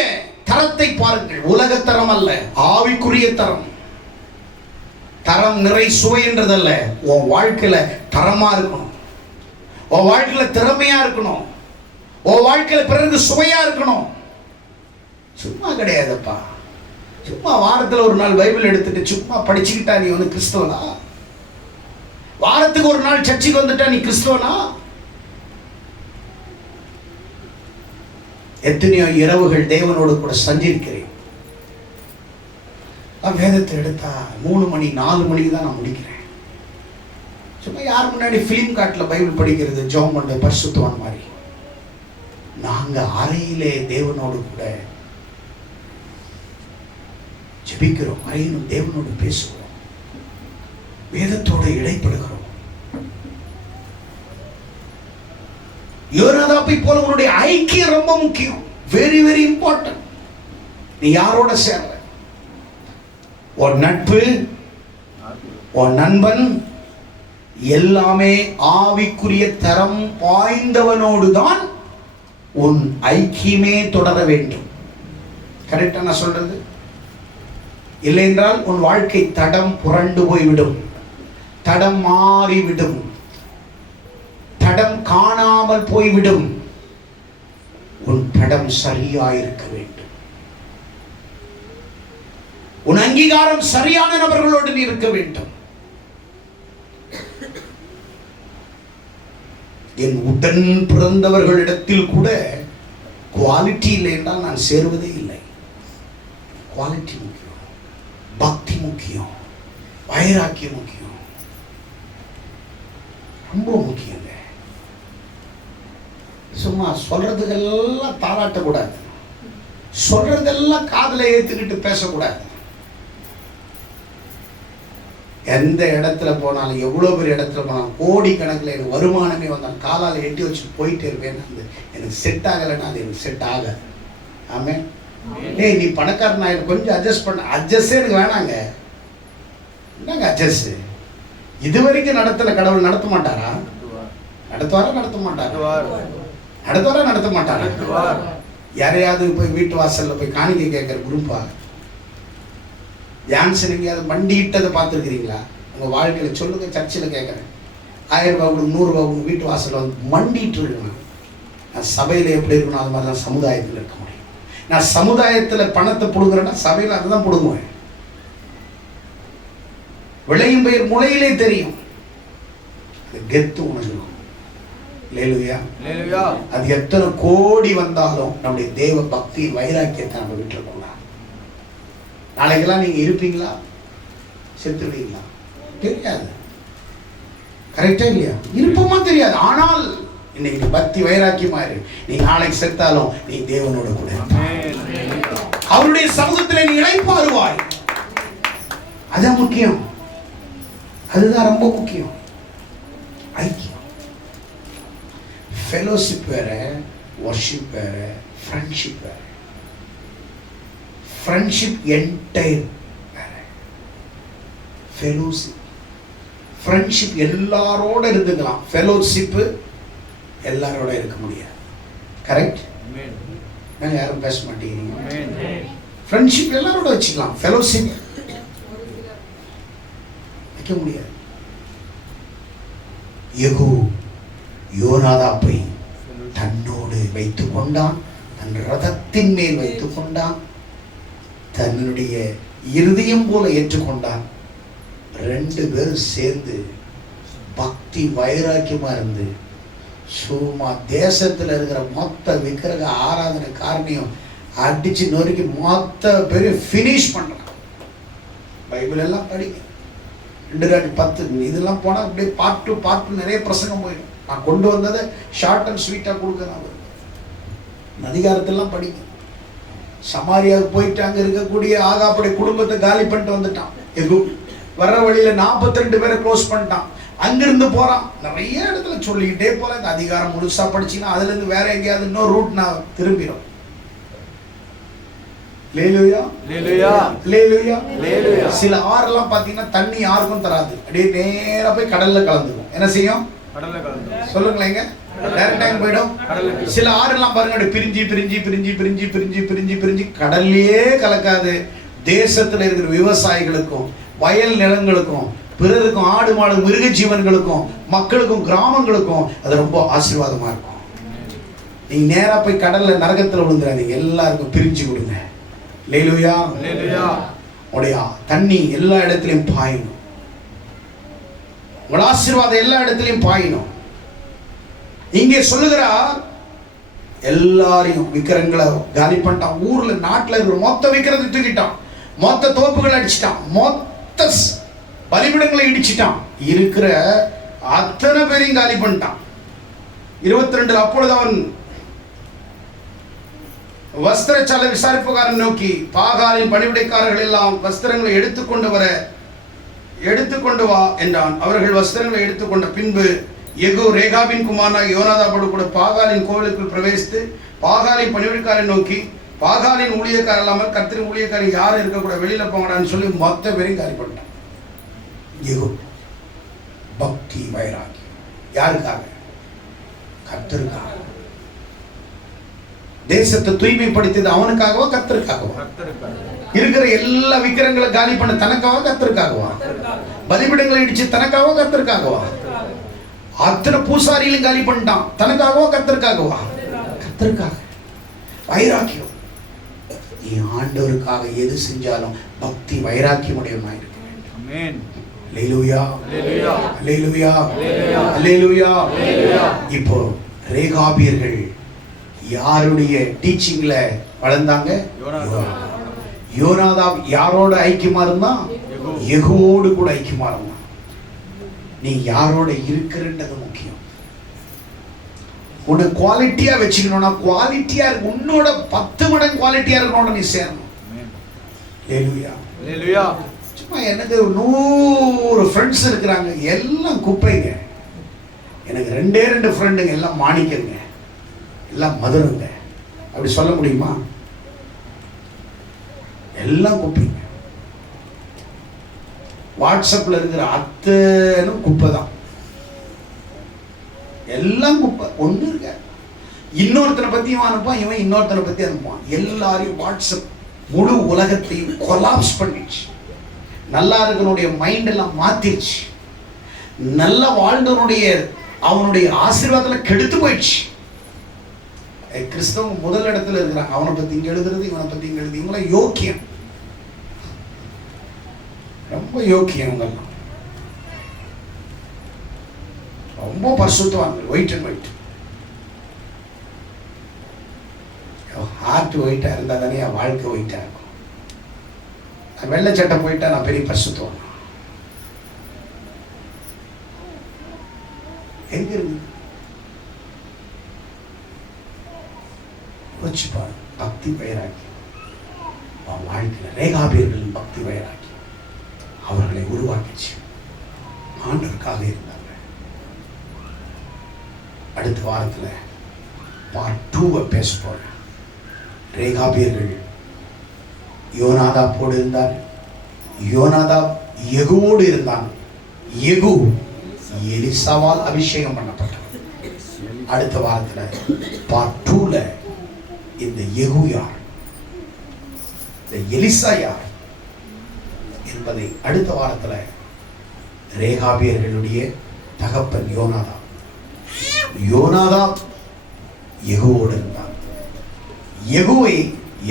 தரத்தை பாருங்கள், உலக தரம் அல்ல, ஆவிக்குரிய தரம். தரம் நிறை சுவை என்றதல்ல, உன் வாழ்க்கையில தரமா இருக்கணும், உன் வாழ்க்கையில திறமையா இருக்கணும், உன் வாழ்க்கையில பிறகு சுவையா இருக்கணும். சும்மா கிடையாதுப்பா. சும்மா வாரத்தில் ஒரு நாள் பைபிள் எடுத்துட்டு சும்மா படிச்சுக்கிட்டா நீ வந்து கிறிஸ்தவனா? வாரத்துக்கு ஒரு நாள் சர்ச்சுக்கு வந்துட்டா நீ கிறிஸ்தவனா? எத்தனையோ இரவுகள் தேவனோடு கூட சஞ்சரிக்கிறேன். வேதத்தை எடுத்தா 3 மணி 4 மணிக்கு தான் நான் முடிக்கிறேன். சும்மா யார் முன்னாடி பிலிம் காட்டில் பைபிள் படிக்கிறது, ஜெபம் பண்ண பரிசுத்தவான் மாதிரி. நாங்க அறையிலே தேவனோடு கூட ஜெபிக்கிறோம், அறையிலும் தேவனோடு பேசுகிறோம், வேதத்தோடு இடைப்படுகிறோம். யோனாதாபை போல உன்னுடைய ஐக்கியம் ரொம்ப முக்கியம், வெரி வெரி இம்பார்ட்டன்ட். நீ யாரோட சேர்ற, உன் நட்பு, உன் நண்பன் எல்லாமே ஆவிக்குரிய தரம் வாய்ந்தவனோடு தான் உன் ஐக்கியமே தொடர வேண்டும். கரெக்டா நான் சொல்றது? இல்லை என்றால் உன் வாழ்க்கை தடம் புரண்டு போய்விடும், தடம் மாறிவிடும், தடம் காணாமல் போய்விடும். உன் தடம் சரியாயிருக்க வேண்டும். உன் அங்கீகாரம் சரியான நபர்களோடு நீ இருக்க வேண்டும். என் உடன் பிறந்தவர்களிடத்தில் கூட குவாலிட்டி இல்லை என்றால் நான் சேருவதே இல்லை. குவாலிட்டி முக்கியம், பக்தி முக்கியம், வைராக்கியம் முக்கியம், ரொம்ப முக்கியம். சும்மா சொல்றதுக்கெல்லாம் தாளாட்டக்கூடாது, சொல்றதெல்லாம் காதல ஏத்துக்கிட்டு பேசக்கூடாது. எந்த இடத்துல போனாலும், எவ்வளோ பெரிய இடத்துல போனாலும், கோடி கணக்கில் எனக்கு வருமானமே வந்தாலும் காலால் எட்டி வச்சுட்டு போயிட்டே இருப்பேன். எனக்கு செட் ஆகலைன்னா அது எனக்கு செட் ஆகாது. ஆமே. டேய் நீ பணக்காரன் ஆயிரம் கொஞ்சம் அட்ஜஸ்ட் பண்ண. அட்ஜஸ்டே எனக்கு வேணாங்க. என்னங்க அட்ஜஸ்ட்? இது வரைக்கும் நடத்தல கடவுள் நடத்த மாட்டாரா? நடத்துவாரா? நடத்த மாட்டாரா? நடத்துவாரா? நடத்த மாட்டாரா? யாரையாவது போய் வீட்டு வாசல்ல போய் காணிக்கை கேட்கிற குரூப்பா? ஜான்சன் எங்கேயாவது மண்டிட்டதை பார்த்துருக்கிறீங்களா உங்க வாழ்க்கையில? சொல்லுங்க. சர்ச்சில் கேட்குறேன், 1000 ரூபாய் கொடுங்க, 100 ரூபாய் கொடுங்க, வீட்டு வாசல் வந்து மண்டிட்டு இருக்கணும். நான் சபையில் எப்படி இருக்கணும் அது மாதிரி தான் சமுதாயத்தில் இருக்க முடியும். நான் சமுதாயத்தில் பணத்தை பிடுங்குறேன்னா சபையில் அதுதான் பிடுங்குவேன். விளையும் பயிர் முளையிலே தெரியும். அது கெத்து உனக்கு இருக்கும். அது எத்தனை கோடி வந்தாலும் நம்முடைய தேவ பக்தி வைராக்கியத்தை நம்ம விட்டுறக்கூடாது. நாளைக்கெல்லாம் நீங்க இருப்பீங்களா செத்துடுவீங்களா தெரியாது. கரெக்டா இல்லையா? இருப்போமா தெரியாது. ஆனால் இன்னைக்கு பக்தி வைராக்கியமா இரு. நீ நாளைக்கு செத்தாலும் நீ தேவனோட கூட அவருடைய சமூகத்தில் நீ இளைப்பாறுவாய். அதான் முக்கியம். அதுதான் ரொம்ப முக்கியம். ஐக்கியம். ஃபெலோஷிப் வேற, வர்ஷிப் வேற, ஃப்ரெண்ட்ஷிப் வேற. ஃப்ரெண்ட்ஷிப் என்டையர் வேற, ஃபெலோஷிப். ஃப்ரெண்ட்ஷிப் எல்லாரோட இருந்துக்கலாம், ஃபெலோஷிப் எல்லாரோட இருக்க முடியாது. கரெக்ட்? நான் யாரும் பேச மாட்டேங்கிறீங்க. ஃப்ரெண்ட்ஷிப் எல்லாரோட வச்சுக்கலாம், ஃபெலோஷிப் வைக்க முடியாது. யெகூ யோனாதாபை தன்னோடு வைத்துக் கொண்டான், தன் ரதத்தின் மேல் வைத்துக் கொண்டான், தன்னுடைய இருதயம் போல ஏற்றுக்கொண்டான். 2 பேரும் சேர்ந்து பக்தி வைராக்கியமா இருந்து சும்மா தேசத்துல இருக்கிற மொத்த விக்கிரக ஆராதனை காரணியம் அடிச்சு நொறுக்கி மொத்த பேரும் ஃபினிஷ் பண்றான். பைபிள் எல்லாம் படிங்க. 2:10 இதெல்லாம் போனால் அப்படியே பார்ட் நிறைய பிரசங்கம் போயிடும். நான் கொண்டு வந்ததை ஷார்ட் அண்ட் ஸ்வீட்டாக கொடுக்குறேன். அதிகாரத்தெல்லாம் படிக்க சமாரியாவுக்கு போயிட்டு அங்கே இருக்கக்கூடிய ஆகாப்புடைய குடும்பத்தை காலி பண்ணிட்டு வந்துட்டான். வர்ற வழியில 42 பேரை க்ளோஸ் பண்ணிட்டான். அங்கிருந்து போறான். நிறைய இடத்துல சொல்லிக்கிட்டே போல. இந்த அதிகாரம் முழுசா படிச்சுன்னா அதுல இருந்து வேற எங்கேயாவது இன்னொரு ரூட் நான் திரும்பிடும். சில ஆறுலாம் பாத்தீங்கன்னா தண்ணி யாருக்கும் தராது, அப்படியே நேரா போய் கடல்ல கலந்துக்கும். என்ன செய்யும்? சொல்லுங்களேங்க, டைரக்டாக போயிடும். சில ஆறுலாம் பாருங்க, அப்படி பிரிஞ்சு பிரிஞ்சு பிரிஞ்சு பிரிஞ்சு பிரிஞ்சு பிரிஞ்சு பிரிஞ்சு கடல்லையே கலக்காது. தேசத்துல இருக்கிற விவசாயிகளுக்கும் வயல் நிலங்களுக்கும் பிறருக்கும் ஆடு மாடு மிருக ஜீவன்களுக்கும் மக்களுக்கும் கிராமங்களுக்கும் அது ரொம்ப ஆசீர்வாதமா இருக்கும். நீங்க நேரா போய் கடல்ல நரகத்துல விழுந்துடாதீங்க. எல்லாருக்கும் பிரிஞ்சு கொடுங்க. அல்லேலூயா. உடைய தண்ணி எல்லா இடத்துலயும் பாயணும். உங்கள் ஆசீர்வாதம் எல்லா இடத்துலயும் பாயணும். இங்கே சொல்லுகிறார், எல்லாரையும் விக்கிரங்களை காலி பண்ணிட்டான். ஊர்ல நாட்டுல இருக்கிற மொத்த விக்கிரத்தை தூக்கிட்டான். மொத்த தோப்புகளை அடிச்சிட்டான். மொத்த பலிபிடங்களை இடிச்சிட்டான். இருக்கிற அத்தனை பேரையும் காலி பண்ணிட்டான். 22 அப்பொழுது அவன் வஸ்திரச்சாலை விசாரிப்புக்காரன் நோக்கி, பாகாலின் பணிவிடைக்காரர்கள் எல்லாம் வஸ்திரங்களை எடுத்துக்கொண்டு வா என்றான். அவர்கள் வஸ்திரங்களை எடுத்துக்கொண்ட பின்பு யெகூ ரேகாபின் குமாரனாகிய யோனாதாபோடு கூட பாகாலின் கோவிலுக்குள் பிரவேசித்து பாகாலின் பணிவிடைக்காரன் நோக்கி, பாகாலின் ஊழியக்காரர் இல்லாமல் கர்த்தரின் ஊழியக்காரன் யாரும் இருக்கக்கூடாது, வெளியில போங்கடான்னு சொல்லி மொத்த பேரையும் காலி பண்ணிட்டான். யெகூ பக்தி வைராகி. யாருக்காக? கர்த்தருக்காக. தேசத்தை தூய்மைப்படுத்தியது அவனுக்காகவா கர்த்தருக்காகவா? இருக்கிற எல்லா விக்கிரங்களை காலி பண்ண தனக்காகவா கர்த்தருக்காகவா? பலிபிடங்களை இடிச்சு தனக்காகவா கர்த்தருக்காகவா? அத்தனை பூசாரியிலும் காலி பண்ணிட்டான். தனக்காகவா கர்த்தருக்காகவா? கர்த்தருக்காக. வைராக்கியம். நீ ஆண்டவருக்காக எது செஞ்சாலும் பக்தி வைராக்கியம் உடையவனாய் இருக்க வேண்டும். ஆமென். அல்லேலூயா. அல்லேலூயா. அல்லேலூயா. அல்லேலூயா. அல்லேலூயா. இப்போ ரேகாபியர்கள் யாருடைய டீச்சிங்ல வளர்ந்தாங்க? யோனாதாப் யாரோட ஐக்கியமா இருந்தான்? யெகூவோடு கூட ஐக்கியமா இருந்தான். நீ யாரோட இருக்கிறன்றது முக்கியம். உன்னை குவாலிட்டியா வச்சுக்கணும்னா குவாலிட்டியா இருக்கு. உன்னோட 10 மடங்கு குவாலிட்டியா இருக்கணும். நீ சேரணும். அல்லேலூயா. அல்லேலூயா. சும்மா எனக்கு 100 ஃப்ரெண்ட்ஸ் இருக்கிறாங்க, எல்லாம் குப்பைங்க. எனக்கு 2 ஃப்ரெண்டுங்க, எல்லாம் மாணிக்கங்க, எல்லாம் மதுரங்க. அப்படி சொல்ல முடியுமா? எல்லாம் குப்பைங்க. வாட்ஸ்அப்ல இருக்கிற அத்தனும் குப்பை தான். எல்லாம் குப்பை. ஒண்ணு இருக்க. இன்னொருத்தனை பத்தியும் அனுப்பான், இவன் இன்னொருத்தனை பத்தி அனுப்பான். எல்லாரையும் வாட்ஸ்அப் முழு உலகத்தையும் கொலாப்ஸ் பண்ணிடுச்சு. நல்லா இருக்கனுடைய மைண்ட் எல்லாம் மாத்திடுச்சு. நல்லா வாழ்ந்தவனுடைய அவனுடைய ஆசீர்வாதத்துல கெடுத்து போயிடுச்சு. கிறிஸ்தவ முதல் இடத்துல இருக்கிறாங்க. அவனை பத்தி இங்க எழுதுறது, இவனை பத்தி இங்க எழுது. இவங்கள யோக்கியம், ரொம்ப யோக்கியம். இவங்கெல்லாம் ரொம்ப பரிசுத்தவான்கள். White and white. ஹார்ட் ஒயிட்டா இருந்தா தானே என் வாழ்க்கை ஒயிட்டா இருக்கும். வெள்ளை சட்டை போயிட்டா நான் பெரிய பரிசுத்தவான். எங்க இருக்கு? யோசிச்சுப்பாரு. பக்தி வைராக்கியம் அவன் வாழ்க்கையில். ரேகாபியர்களின் பக்தி வைராக்கியம் அவர்களை உருவாக்கிச்சு. ஆண்டவருக்காக இருந்தாங்க. அடுத்த வாரத்தில் பார்ட் 2 பேச போறேன். ரேகாபியர்கள் யோனாதாபோடு இருந்தார். யோனாதாப் யெகூவோடு இருந்தான். யெகூ எலிசாவால் அபிஷேகம் பண்ணப்பட்டார். அடுத்த வாரத்தில் பார்ட் 2 இந்த யெகூ யார், இந்த எலிசா யார் என்பதை அடுத்த வாரத்தில் ரேகாபியர்களுடைய தகப்பன் யோனாதாப் யெகூவோடு இருந்தார். யெகூவை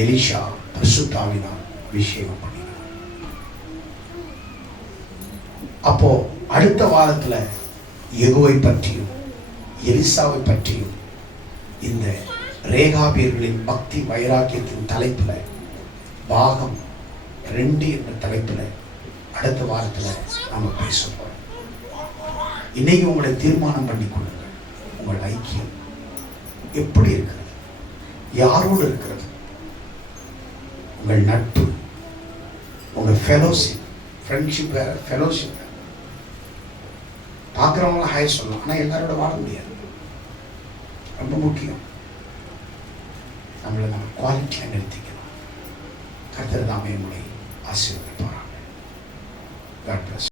எலிஷா பரிசுத்த ஆவியினால் அபிஷேகம் பண்ணினார். அப்போ அடுத்த வாரத்துல யெகூவை பற்றியும் எலிசாவை பற்றியும் இந்த ரேகாபியர்களின் பக்தி வைராக்கியத்தின் தலைப்புல பாகம் 2 என்ற தலைப்புல அடுத்த வாரத்தில் நம்ம பேச போறோம். இன்னைக்கு உங்களை தீர்மானம் பண்ணி கொள்ளுங்கள். உங்கள் ஐக்கியம் எப்படி இருக்கிறது, யாரோடு இருக்கிறது, உங்கள் நட்பு, உங்கள் ஃபெலோஷிப். ஃப்ரெண்ட்ஷிப் வேற, ஃபெலோஷிப் வேற. பார்க்குறவங்களாம் ஹாய் சொல்லலாம், ஆனால் எல்லாரோட வாழ முடியாது. ரொம்ப முக்கியம். நம்மளை நம்ம குவாலிட்டியாக நிறுத்திக்கணும். கர்த்தர் தாமே உங்களை ஆசீர்வதிப்பாராங்க. God bless.